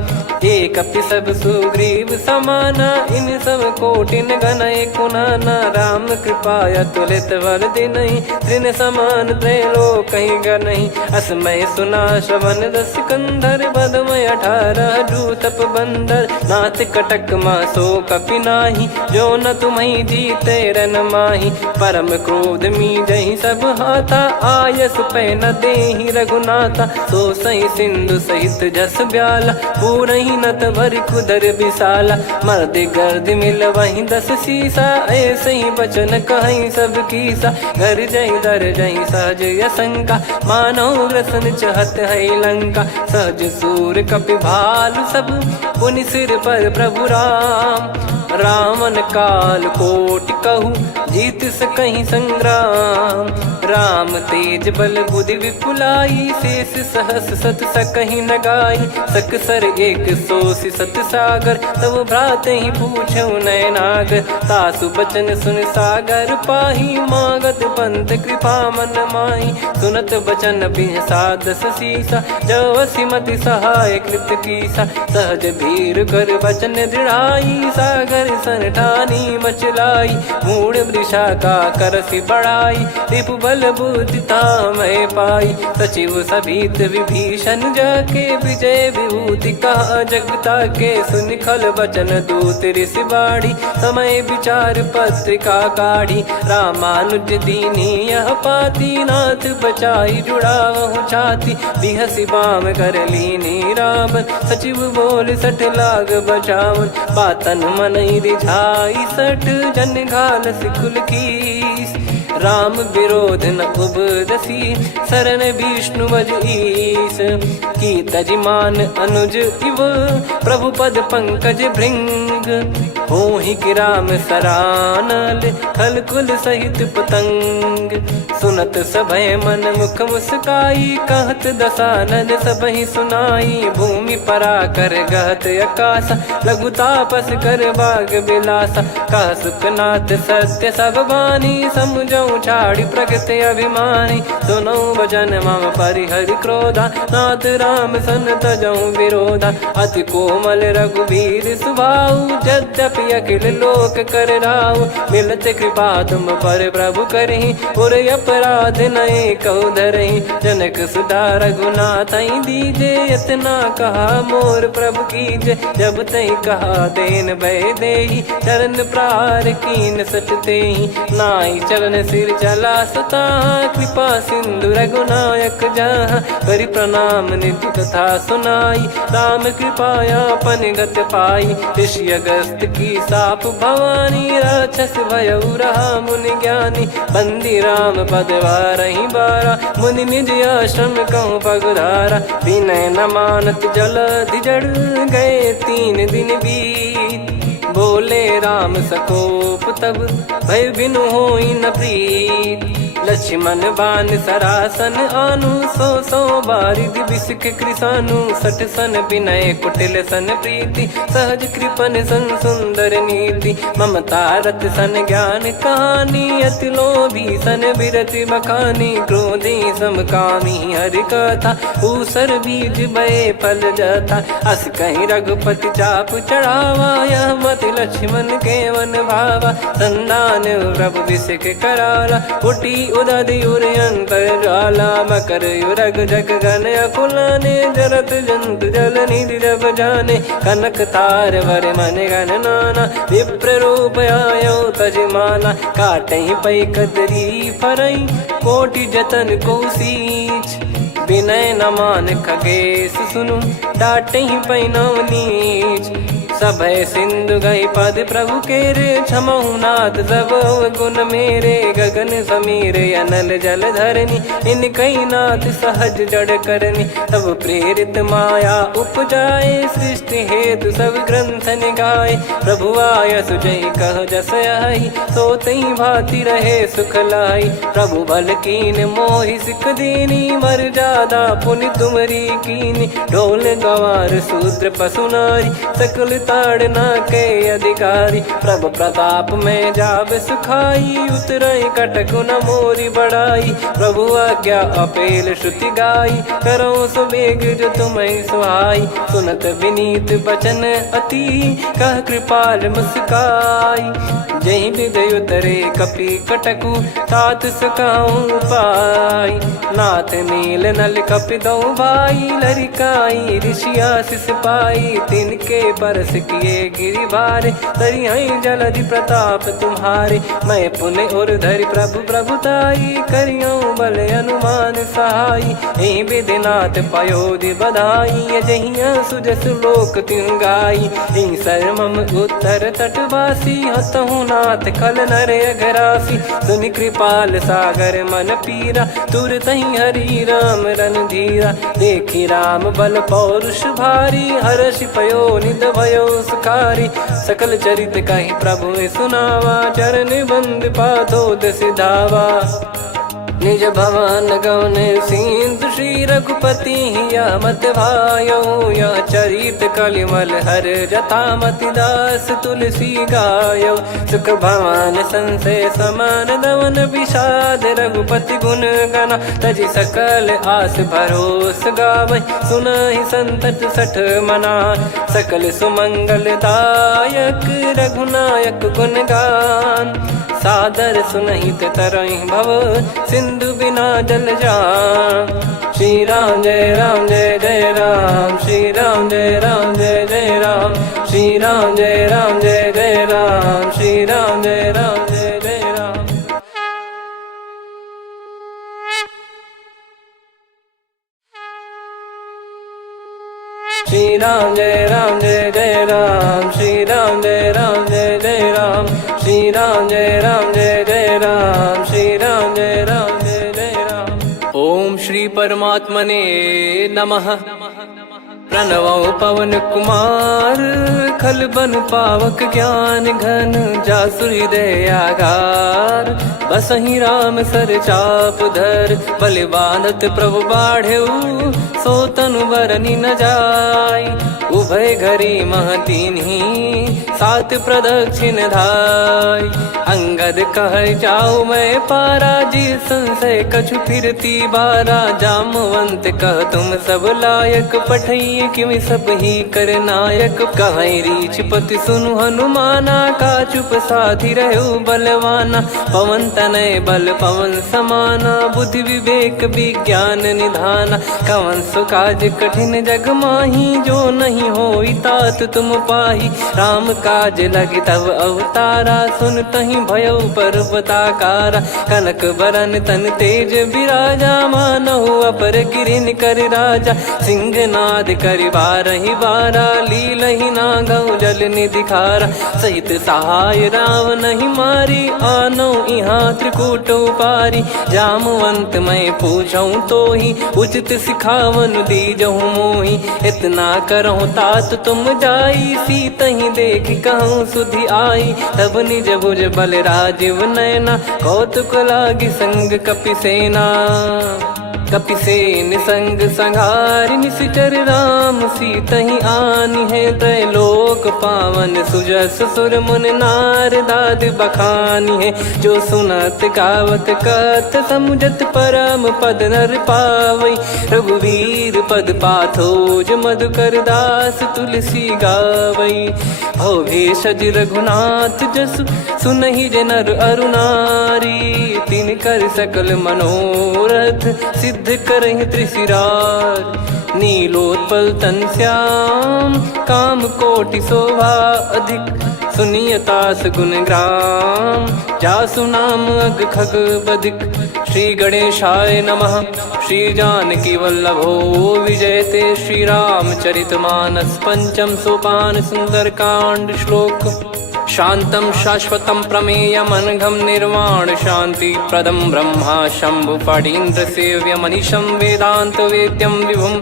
एक अपि सब सुग्रीव समाना इन सब कोटिन गनय कुनाना राम कृपा अतुलित बल दिनहि त्रिन समान त्रैलोक कहीं गनहि असमय सुना श्रवण दस कंधर बदमय 18 जूतप बंदर नाथ कटक मासो कपि नाही जो न तुम्हि जीते रन माही परम क्रोध मी जहि सब हाथा आयस पै न देहि रघुनाथा सो सही सिंधु सहित जस ब्याला पूरहि नत भरि कुदर विशाला मर्द गर्द मिल वहीं 10 सीसा ऐसे ही बचन कहीं सब कीसा घर जहि दर जहि सहज यसंका मानव रसन चहत है लंका सहज सूर कपि भालु सब पुनि सिर पर प्रभु राम रावण काल कोटि कहु जीत सकहीं संग्राम। राम तेज बल बुद्धि विपुलाई, शेष सहस सत सकहीं न गाई। सकसर एक सोसी सत सागर, तब भ्रात ही पूछो नयनागर। तासु बचन सुन सागर पाही, मागत पंथ कृपा मन माही। सुनत बचन बिहसादस सीसा, जव सिमति सहाय कृत कीसा। सहज भीर कर बचन दृढ़ाई, सागर सन ठानी मचलाई। मूढ़ वृषा का करसि बढ़ाई, रिपु बल बुद्धि तामय पाई। सचिव सभीत विभीषण जाके, विजय विभूति कहा जगता के। सुनि खल बचन दूत ऋषि बाड़ी, समय विचार पत्रिका काढ़ी। रामानुज दीनी यह पाती, नाथ बचाई जुड़ावहु छाती। बिहसि बाम कर लीनी रावण, सचिव बोल सठ लाग बचावन। बातन मनई रिझाई सठ, जन घाल सिकुल कीस। राम विरोध न उपदसी, शरण विष्णु बज ईस। की तजिमान अनुज इव, प्रभु पद पंकज भृंग। होहि कि राम सरानल, खल कुल सहित पतंग। सुनत सभय मन मुख मुस्काई, कहत दसानन सबहि सुनाई। भूमि परा कर गहत आकाशा, लघु तापस कर बाग बिलासा। कह सुखनाथ सत्य सब बानी, समुझौ छाड़ी प्रगति अभिमानी। सुनो भजन मम परिहरि क्रोधा, नाथ राम सन तजौ विरोधा। अति कोमल रघुवीर सुभाऊ, यद्यपि अखिल लोक कर राऊ। मिलत कृपा तुम पर प्रभु करहि, पुर अपराध नए कौ धरहि। जनक सुधा रघुनाथ दीजे, इतना कहा मोर प्रभु कीजे। जब तई कहा देन भय देहि, चरण प्रार कीन सट तेहि। नाई चरण सिर चला सता, कृपा सिंधु रघुनायक जहाँ। करि प्रणाम निधि कथा सुनाई, राम कृपाया पन गत पाई। ऋषि अगस्त की साप भवानी, राक्षस भयउ रहा मुनि ज्ञानी। बंदी राम पद वारहि बारा, मुनि निज आश्रम कहूँ पगधारा। विनय न मानत जलधि जड़, गए 3 दिन बीत। बोले राम सकोप तब, भय बिनु होई न प्रीत। लक्ष्मण बान सरासन आनु, 100 बारिधि बिसक कृसानु। 60 सन विनय कुटिल सन प्रीति, सहज कृपन सन सुंदर नीति। ममता रत सन ज्ञान कहानी, अति लोभी सन बिरति बखानी। क्रोधी समकामी हरि कथा, ऊसर बीज बये फल जथा। अस कहीं रघुपति चाप चढ़ावा, यह मत लक्ष्मण के मन भावा। संदान प्रभु बिसक कराला, उठी उदधि उर अंतर ज्वाला। मकर युरग जग गण अकुलाने, जरत जंतु जल निधि जब जाने। कनक तार वर मन गण नाना, विप्र रूप आयो तजमाना। काटहि पै कदरी फरई, कोटि जतन को सींच। विनय न मान खगेश सुनु, डांटहि पै नव नीच। सभय सिंधु गई पद प्रभु केरे, क्षमहु नाथ सब गुण मेरे। गगन समीरे अनल जल धरनी, इन कई नाथ सहज जड़ करनी। तब प्रेरित माया उपजाए, सृष्टि हेतु सब ग्रंथ निगाए। प्रभु आय सुजई कह जस आई, सोतई भांति रहे सुख लाई। प्रभु बल कीन मोहि सिख दीनी, मर्यादा पुनि तुमरी कीनी। ढोल गवार शूद्र पशु नारी, सकल ताड़ना के अधिकारी। प्रभु प्रताप में जाब सुखाई, उतरई कटक न मोरी बढ़ाई। प्रभु आज्ञा अपेल श्रुति गाई, करो सुबेग जो तुम्हें सुहाई। सुनत विनीत बचन अति, कह कृपाल मुस्काई। जहि हृदय उतरे कपि कटकु, तात सकाऊं पाई। नाथ नील नल कपि दो भाई, लरिकाई ऋषि आशीष पाई। तिनके परस किए गिरि भारे, तरिहै जलधि प्रताप तुम्हारे। मैं पुण्य और धरि प्रभु प्रभुताई, करियौ बल अनुमान सहाई। एहि विधिनाथ पयोधि बधाई, जहिया सुजस लोक तिहुँ गाई। एहि सरमम उत्तर तटवासी, हतहु रघुनाथ खल नर अघरासी, सुनि कृपाल सागर मन पीरा, तुरतहि हरि राम रणधीरा। देखि राम बल पौरुष भारी, हर्षि पयो निध भयो सुखारी। सकल चरित कहि प्रभु सुनावा, चरण बंद पादोद सिधावा। निज भवन गौन सिंधु श्री रघुपति हिया मत भायो, यह चरित कलिमल हर जथा मति दास तुलसी गायो। सुख भवन संशय समान दवन विषाद, रघुपति गुण गना तजि सकल आस भरोस गावै। सुनहि संतत सठ मना, सकल सुमंगल दायक रघुनायक गुण गान। सादर सुनहित तरहि भव, सिंधु बिना जल जान। श्री राम जय जय राम, श्री राम जय जय राम, श्री राम जय जय राम, श्री राम जय जय राम। श्री राम जय जय राम, श्री राम जय जय राम, श्री राम जय जय राम, श्री राम जय जय राम। ओम श्री परमात्मने नमः। प्रणवौ पवन कुमार, खल बन पावक ज्ञान घन, जासु हृदय आगार। बसहि राम सर चाप धर, बलि बांधत प्रभु बाढ़ऊ, सो तनु बरनि न जाय। उभय घरी महतीन्ही, सात प्रदक्षिण धाय। अंगद कह जाऊ मैं पारा, जी संशय कछु फिरती बारा। जामवंत कह तुम सब लायक, पठई किमि सब ही कर नायक। कहै रीछ पति सुनु हनुमाना, का चुप साधि रहु बलवाना। पवन तनय बल पवन समाना, बुद्धि विवेक विज्ञान निधाना। कवन सो काज कठिन जग माही, जो नहीं होई तात तुम पाही। राम काज लगी तब अवतारा, सुन तहि भयउ पर्वताकारा। कनक बरन तन तेज बिराजा, मानहु अपर गिरिन कर राजा। सिंहनाद करि बारहि बारा, लीलहि नागौ जल निधि खारा। सहित सहाय राम नहीं मारी, आनौ इहाँ त्रिकूट उपारी। जामवंत मैं पूछऊँ तोहि, उचित सिखावन दीजहु मोहि। इतना करहु तात तुम जाई, सीतहि देख कहूँ सुधि आई। तब निज भुज बल राजीव नयना, कौतुक लागी संग कपिसेना। कपिसेन संग संघारि निशिचर राम, सीतहि आनि है त्रैलोक पावन। सुजस सुर मुन नार दाद बखानी है, जो सुनत गावत कथ समुझत परम पद नर पावै। रघुवीर पद पाथोज मधुकर दास तुलसी गावै। भव भेषज रघुनाथ जसु, सुनहि जे नर अरु नारी। तिन कर सकल मनोरथ, सिद्ध करहि त्रिशिरार। नीलोत्पल तन श्याम, काम कोटि शोभा अधिक। सुनियतास गुण ग्राम, जासु नाम अग खग बधिक। श्री गणेशाय नमः। श्री जानकी वल्लभो विजयते, श्री रामचरित मानस पंचम सोपान सुंदरकांड श्लोक। शांतं शाश्वतं प्रमेयमनघं निर्वाण शांति प्रदं ब्रह्मा शंभु फणीन्द्र सेव्य मनीषं वेदांत वेद्यं विभुं।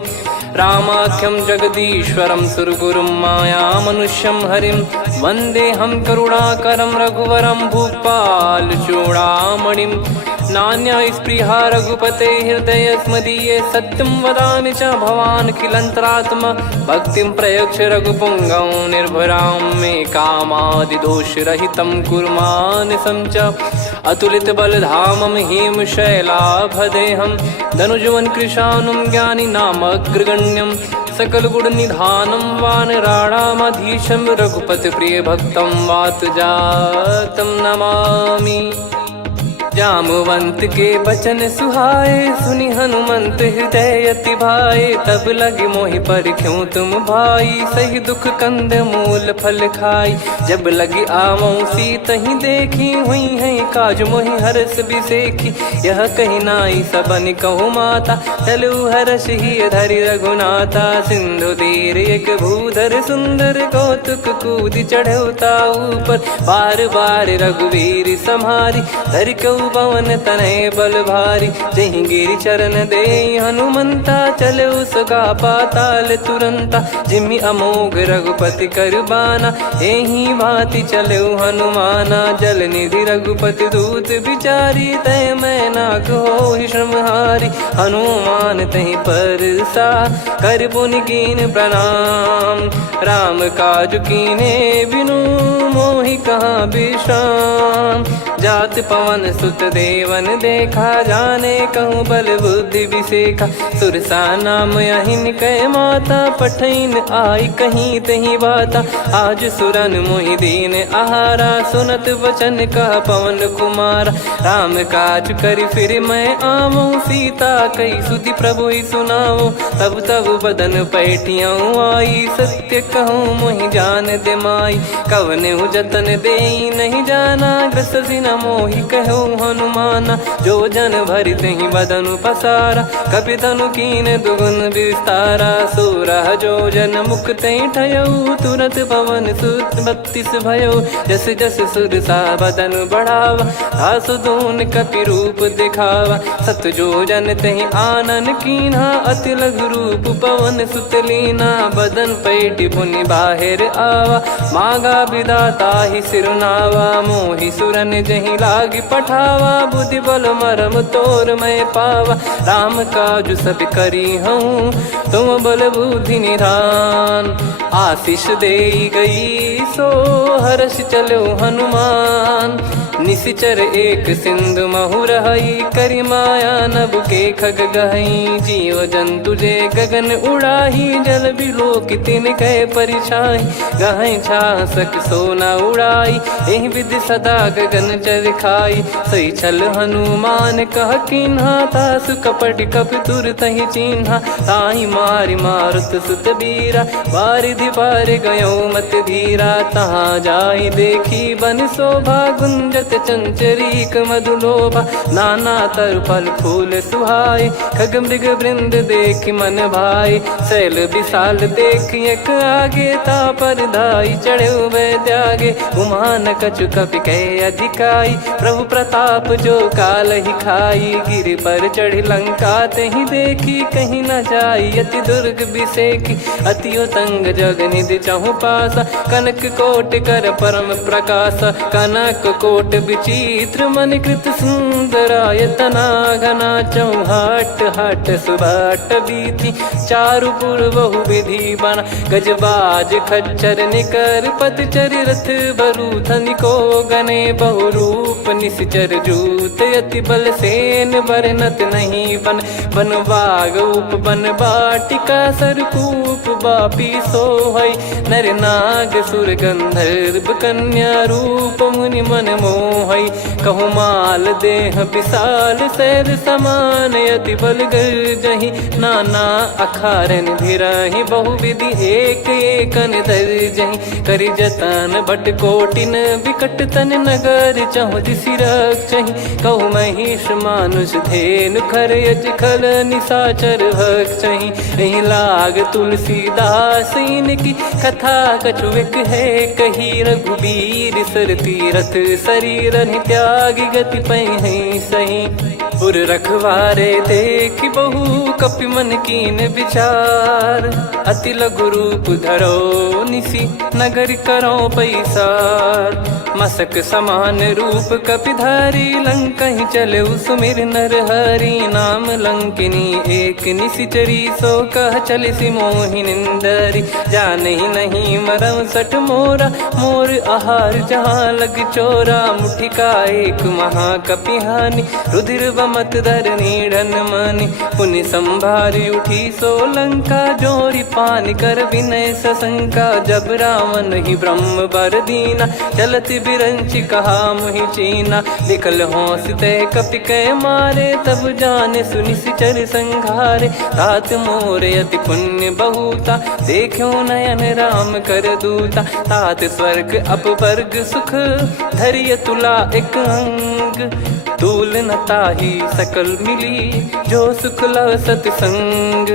रामाख्यं जगदीश्वरं सुरगुरुं माया मनुष्यं हरिं। वन्देऽहं करुणाकरं रघुवरं भूपाल चूडामणिं। नान्या स्पृहा रघुपते हृदय स्मदीये, सत्यं वदामि च भवान् खिलन्तरात्मा। भक्तिं प्रयच्छ रघुपुङ्गं निर्भरां मे कामादिदोषरहितं कुर्मानसं च। अतुलित बलधामं हेमशैलाभदेहं, धनुजवन कृशानुं ज्ञानिनामग्रगण्यं। सकल गुण निधानं वानराणामधीशं, रघुपति प्रिय भक्तं वातजातं नमामि। जामवंत के बचन सुहाए, सुनि हनुमंत हृदय अति भाए। तब लगे मोहि पर क्यों तुम भाई, सही दुख कंद मूल फल खाई। जब लगी आवऊं सीत ही देखी, हुई है काज मोहि हरस बिसेखी। यह कही नाई सबन कहु माता, चलू हरष ही धरि रघुनाथा। सिंधु तीर एक भूधर सुंदर, कौतुक कूद चढ़ौता ऊपर। बार बार रघुवीर सम्हारी, धरि कहु पवन तनय बल भारी। जहि गिरि चरण दे हनुमंता, चलो सगा पाताल तुरंता। जिमि अमोघ रघुपति कर बाना, एहि भांति चलो हनुमाना। जल निधि रघुपति दूत बिचारी, तय मैं नाग होहि श्रमहारी। हनुमान तहि परसा, कर पुनि कीन प्रणाम। राम काज कीने बिनु, मोहि कहाँ विश्राम। जात पवन सुत देवन देखा, जाने कहूँ बल बुद्धि विसेखा। सुरसा नाम अहिन कै माता, पठैन आई कहीं तहीं बाता। आज सुरन मोहि दीन आहारा, सुनत वचन कह पवन कुमारा। राम काज करि फिर मैं आवऊं, सीता कई सुधि प्रभु ही सुनाओ। तब तब बदन पैठियाँ आई, सत्य कहूँ मोहि जान दे माई। कवने जतन दे नहीं जाना, ग्रसि न मोहि कहूँ हनुमाना। जो जन भरि तहि बदनु पसारा, कपि तनु कीन दुगुन विस्तारा। सोरह जो जन मुख तहि ठयऊ, तुरत पवन सुत 32 भयऊ। जस जस सुरसा बदन बढ़ावा, आसु दून कपि रूप दिखावा। सत जो जन तहि आनन कीन्हा, अति लघु रूप पवन सुत लीना। बदन पैठि पुनि बाहिर आवा, मांगा विधाता ही सिरुनावा। मोहि सुरन जहि लागी पठावा, बुद्धि बल मरम तोर मैं पावा। राम काज सब करी हूँ, तुम बल बुद्धि निधान। आशीष दे गई सो हर्ष चलो हनुमान। निशिचर एक सिंधु महु रहई, करि माया नभ के खग गहई। जीव जंतु जे गगन उड़ाही, जल बिलोक तिन कह परिछाई। गहई छासक सोना उड़ाई, एहि विधि सदा गगन चर खाई। सही छल हनुमान कह कीन्हा, तासु कपट कप तुर तहि चिन्हा। ताहि मारि मारुत सुत बीरा, बारिधि पार गयो मत धीरा। तहाँ जाई देखी बन शोभा, गुंजत चंचरीक मधुलोभा। नाना तरु फल फूल सुहाए, खग मृग वृंद देख मन भाई। शैल विशाल देख एक आगे, तापर धाई चढ़े वै त्यागे। उमान कछु कपि कह अधिकाई, प्रभु प्रताप जो काल ही खाई। गिर पर चढ़ी लंका तहि देखी, कहीं न जाई अति दुर्ग बिसेखी। अति उतंग जग निधि चहु पासा, कनक कोट कर परम प्रकाशा। कनक कोट विचित्र मन कृत सुंदरायतना। घना चौहाट हाट सुबाट बीथी, चारु पुर बहु विधि बना। गजबाज खच्चर निकर पतचर, रथ बरु धनिको गने। बहु रूप निश्चर जूत, अति बल सेन बरनत नहीं बन। बन बाग उप बन बाटिका, सरकूप बापी सोहई। नर नाग सुर गंधर्व कन्या, रूप मुनि मन मोहई। कहु माल देह विशाल, शैल समान अति बल गर्जहि। नाना अखारन भिरहि, बहु विधि एक एकन दर्जहि। करि जतन भट कोटिन, विकट तन नगर चहु दिसि रक्षहि। कहु महिष मानुष धेनु, खर यज खल निशाचर भक्षहि। एहि लाग तुलसीदास इनकी, कथा कछु एक है कही। रघुबीर सर तीरथ शरीर, त्यागी गति पै सही। पुर रखवारे देख बहु, कपि मन कीन विचार। अति लघु रूप धरो निसी, नगर करो पैसार। मसक समान रूप कपि धारी, लंकहि चले सुमिर नर हरि। नाम लंकिनी एक निशिचरी, सो कह चलिसि मोहि निंदरी। जानहि नहीं मरम सठ मोरा, मोर आहार जहाँ लग चोरा। मुठिका एक महाकपि हानि, रुधिर बमत धरनी ढन मनि पुनि संभारी उठी सोलंका जोरी पानी कर विनय सशंका जब रावण ही ब्रह्म बर दीना चलत बिरंची कहा मुहि चीना निकल होंस ते कपि कै मारे तब जाने सुनि सिचर संघारे तात मोरे अति पुण्य बहुता देखो नयन राम कर दूता तात स्वर्ग अपवर्ग सुख धरिय तुला एक अंग तूल न ताही सकल मिली जो सुख लव सतसंग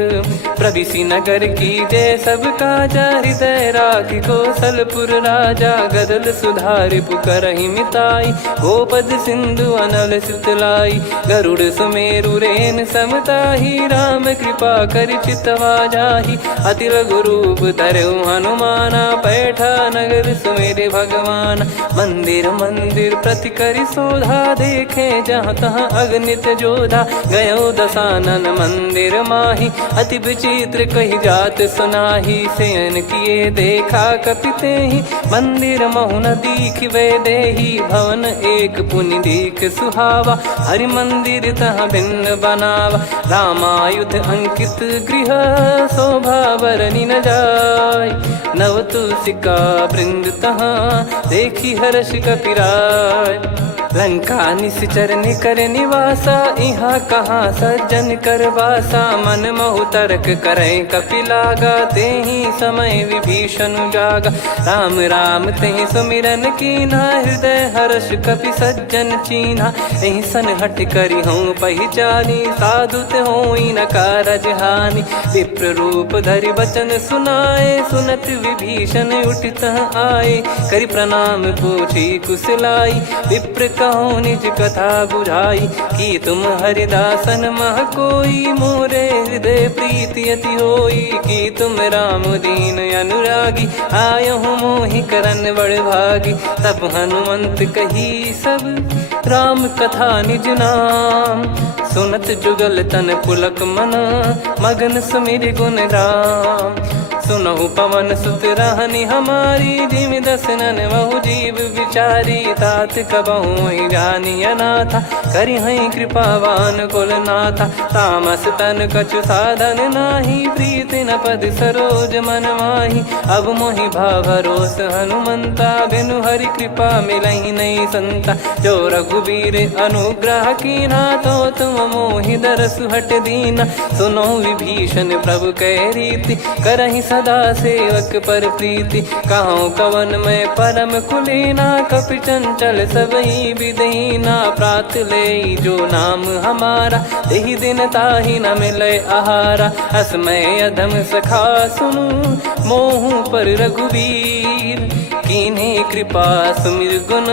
प्रविसी नगर की जय सब काजा हृदय राखी कौशलपुर राजा गदल सुधारि पुकरहि मिताई गोपद सिंधु अनल सितलाई गरुड़ सुमेरु रेन समताही राम कृपा कर चितवा जाही अति लघु रूप धरऊ हनुमाना बैठा नगर सुमेरे भगवान मंदिर मंदिर प्रति करि शोधा देखे जहाँ तहाँ अगणित जोधा गयो दशानन मंदिर माही अति विचित्र कही जात सुनाही सेन किए देखा कपिते ही मंदिर महु न दीख वे देही भवन एक पुनि दीख सुहावा हरि मंदिर तहाँ भिन्न बनावा रामायुध अंकित गृह शोभा बरनी न जाय नव तुलसी का वृंद तहाँ देखी हर्ष कपिराय लंका निश्चर निकर निवासा यहाँ कहाँ सज्जन कर वासा मन महु तर्क करे कपिलागा ते ही समय विभीषण जागा राम राम ते सुमिरन कीना हृदय हर्ष कपि सज्जन चीन्हा यही सन हट करी हूँ पहचानी साधु ते होई न कारज हानि विप्र रूप धरि वचन सुनाए सुनत विभीषण उठित आए करि प्रणाम पूछी कुशलाई विप्र कहो निज कथा बुझाई कि तुम हरिदासन मह कोई मोरे हृदय प्रीति अति होई कि तुम राम दीन अनुरागी आयहु मोहि करन बड़ भागी तब हनुमंत कही सब राम कथा निज नाम सुनत जुगल तन पुलक मन मगन सुमिर गुण राम सुनहु पवन सुत रहनी हमारी जिमि दसनन बहु जीव विचारी तात कबहु ही जानी अनाथा करि हई कृपावान कुल नाथा तामस तन कछु साधन नाही प्रीति न पद सरोज मन माही अब मोहि भाव भरोस हनुमंता बिनु हरि कृपा मिलहि नहीं संता जो रघुबीर अनुग्रह कीना तो तुम मोहि दरस हट दीना सुनो विभीषण प्रभु कह रीति करहि सदा सेवक पर प्रीति कहूँ कवन में परम कुलीना कपि चंचल सबही विदहीना प्रात ले जो नाम हमारा यही दिन ताहि न मिले आहारा असमय अधम सखा सुनु मोहु पर रघुवीर कीन्हे कृपा सुमिर गुण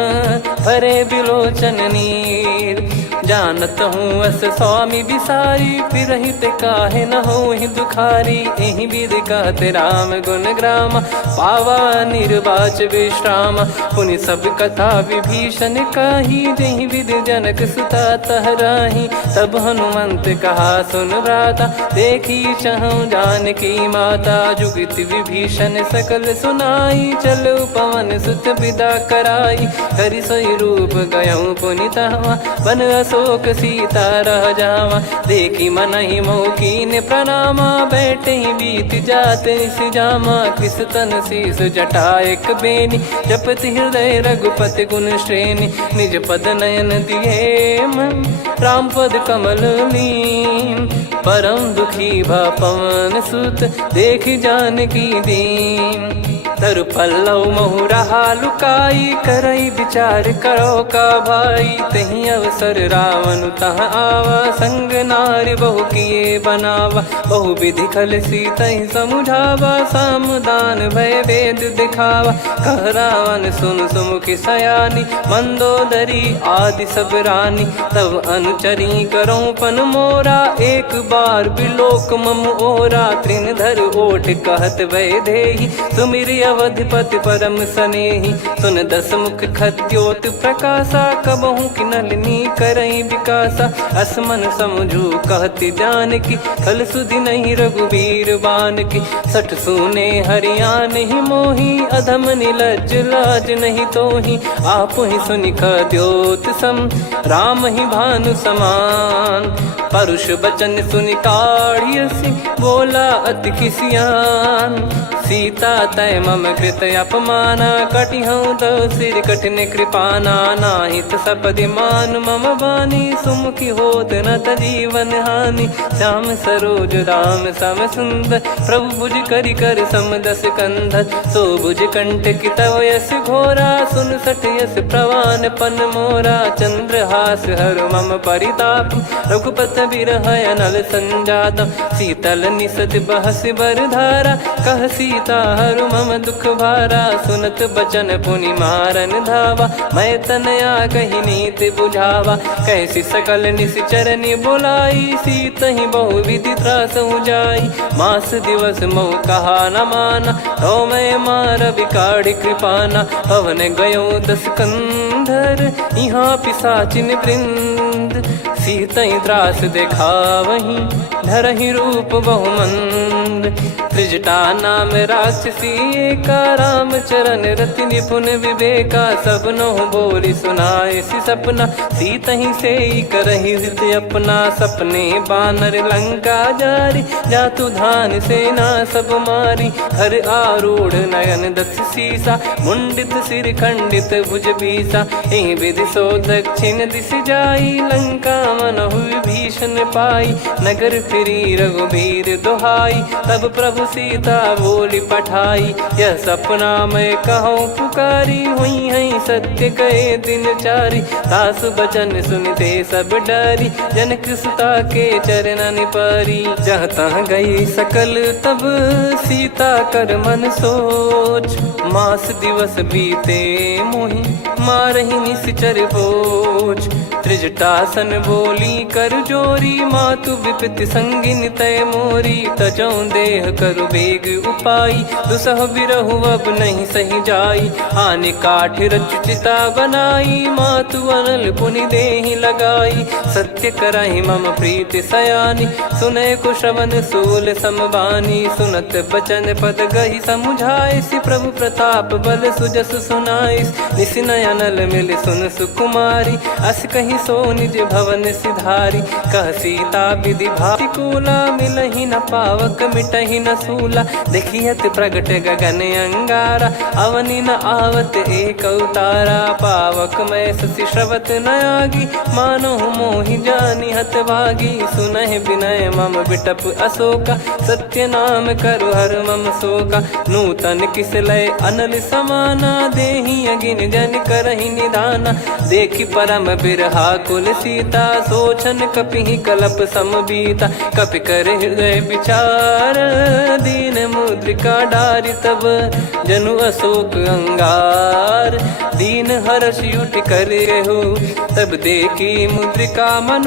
भरे बिलोचन नीर जानत हूँ अस स्वामी बिसारी फिर हित काहे न हो ही दुखारी यही विध कहते राम गुण ग्राम पावा निर्वाच विश्राम पुनि सब कथा विभीषण काही जही विध जनक सुता तहराही तब हनुमंत कहा सुन भ्राता देखी चहु जानकी माता जुगित विभीषण सकल सुनाई चलो पवन सुत विदा कराई करि सोई रूप गयऊँ पुनि तहवा बन अशोक सीता रह जावा देखी मन ही मौकीन प्रणामा बैठे ही बीत जाते जामा कृष तन शीस जटा एक बेनी जपति हृदय रघुपति गुण श्रेणी निज पद नयन दिए मन राम पद कमल लीन परम दुखी भा पवन सुत देखी जानकी दीन तरु पल्लव महु रहा लुकाई करई विचार करो का भाई तही अवसर रावण तह आवा संग नारी बहु किए बनावा बहु विधि खल सीतहि समुझावा सामदान भय वेद दिखावा कह रावण सुन सुमुखी सयानी मंदोदरी आदि सब रानी तब अनुचरी करो पन मोरा एक बार बिलोक मम ओरा तृण धर ओट कहत वै देहि सुमिर अवधिपति परम स्नेही। सुन दस मुख खद्योत प्रकाशा, कबहू की नलिनी करई विकासा। असमन समझू कहती जान की, फल सुधि नहीं रघुबीर बान की। सठ सूने हरियाण ही मोही, अधम निलज लाज नहीं तोही। आप ही सुनि खद्योत सम, राम ही भानु समान। परुष बचन सुनि काढ़ियसि, बोला अति किसियान। सीता तय मम कृत अपमाना, कटिहऊँ तो सिर कठिन कृपाना। नाहित सपदि मान मम बानी, सुमुखी होत न जीवन हानि। श्याम सरोज राम सम सुंदर, प्रभु भुज करि कर सम दस कंधर। सो भुज कंठ की तव यस घोरा, सुन सठ यस प्रवान पन मोरा। चंद्रहास हर मम परिताप, रघुपत बिरह अनल संजात। शीतल निसत बहस बर धारा, कह सीता हरु मम दुख भारा। सुनत बचन पुनि मारन धावा, मैं तनया कही नीति बुझावा। कैसी सकल निश्चरनि बुलाई, सीत ही बहु विधि त्रास जाई। मास दिवस मोह कहा न माना, तो मैं मार बिकाढ़ी कृपाना। पवन गयो दस कंधर, यहाँ पिशाचिन वृंद। सीतहि त्रास देखावहीं, धरहि रूप बहुमंद। त्रिजटा नाम राक्षसी एका, राम चरण रति निपुण विवेका। सबनो बोली सुनाए सि सपना, सीतहि सेई करहि हृद अपना। सपने बानर लंका जारी, जातु धान सेना सब मारी। हर आरूढ़ नयन दस सीसा, मुंडित सिर खंडित भुज बीसा। एहि विधि सो दक्षिण दिश जाई, लंका मनहु भीषण पाई। नगर फिरी रघुबीर दुहाई, तब प्रभु सीता बोली पठाई। यह सपना मैं कहूँ पुकारी, हुई है सत्य कहे दिन चारी। सासु बचन सुनते सब डरी, जनक सुता के चरण परी। जहाँ तहाँ गई सकल तब, सीता कर मन सोच। मास दिवस बीते मोहि, मारहि निश्चर बोझ। त्रिजटासन बोली कर जोरी, मातु विपति संगिन तय मोरी। तजौ देह करु बेग उपाई, दुसह बिरहु अब नहीं सही जाई। आने काठ रचु चिता बनाई, मातु अनल पुनि देहि लगाई। सत्य करहि मम प्रीति सयानी, सुनय को श्रवण सूल समबानी। सुनत बचन पद गहि समुझाइसि, प्रभु प्रताप बल सुजस सुनाइस। निसिनय अनल मिल सुन सुकुमारी, अस कहि सो निज भवन सिधारी। कह सीता विधि भाति कूला, मिलहि न पावक मिटहि न सूला। देखियत प्रगट गगन अंगारा, अवनि न आवत एक अवतारा। पावक मैं ससि श्रवत न आगी, मानो मोहि जानि हत भागी। सुनहि विनय मम बिटप अशोका, सत्य नाम करु हर मम शोका। नूतन किस लय अनल समाना, देहि अगिन जन करहि निदाना। देखि परम बिरहा कुल सीता, सोचन कपिहि कलप समबीता। कपि कर हृदय विचार, दीन मुद्रिका डारि तब। जनु अशोक अंगार, दीन हर्ष युट करेहु। तब देखी मुद्रिका मनो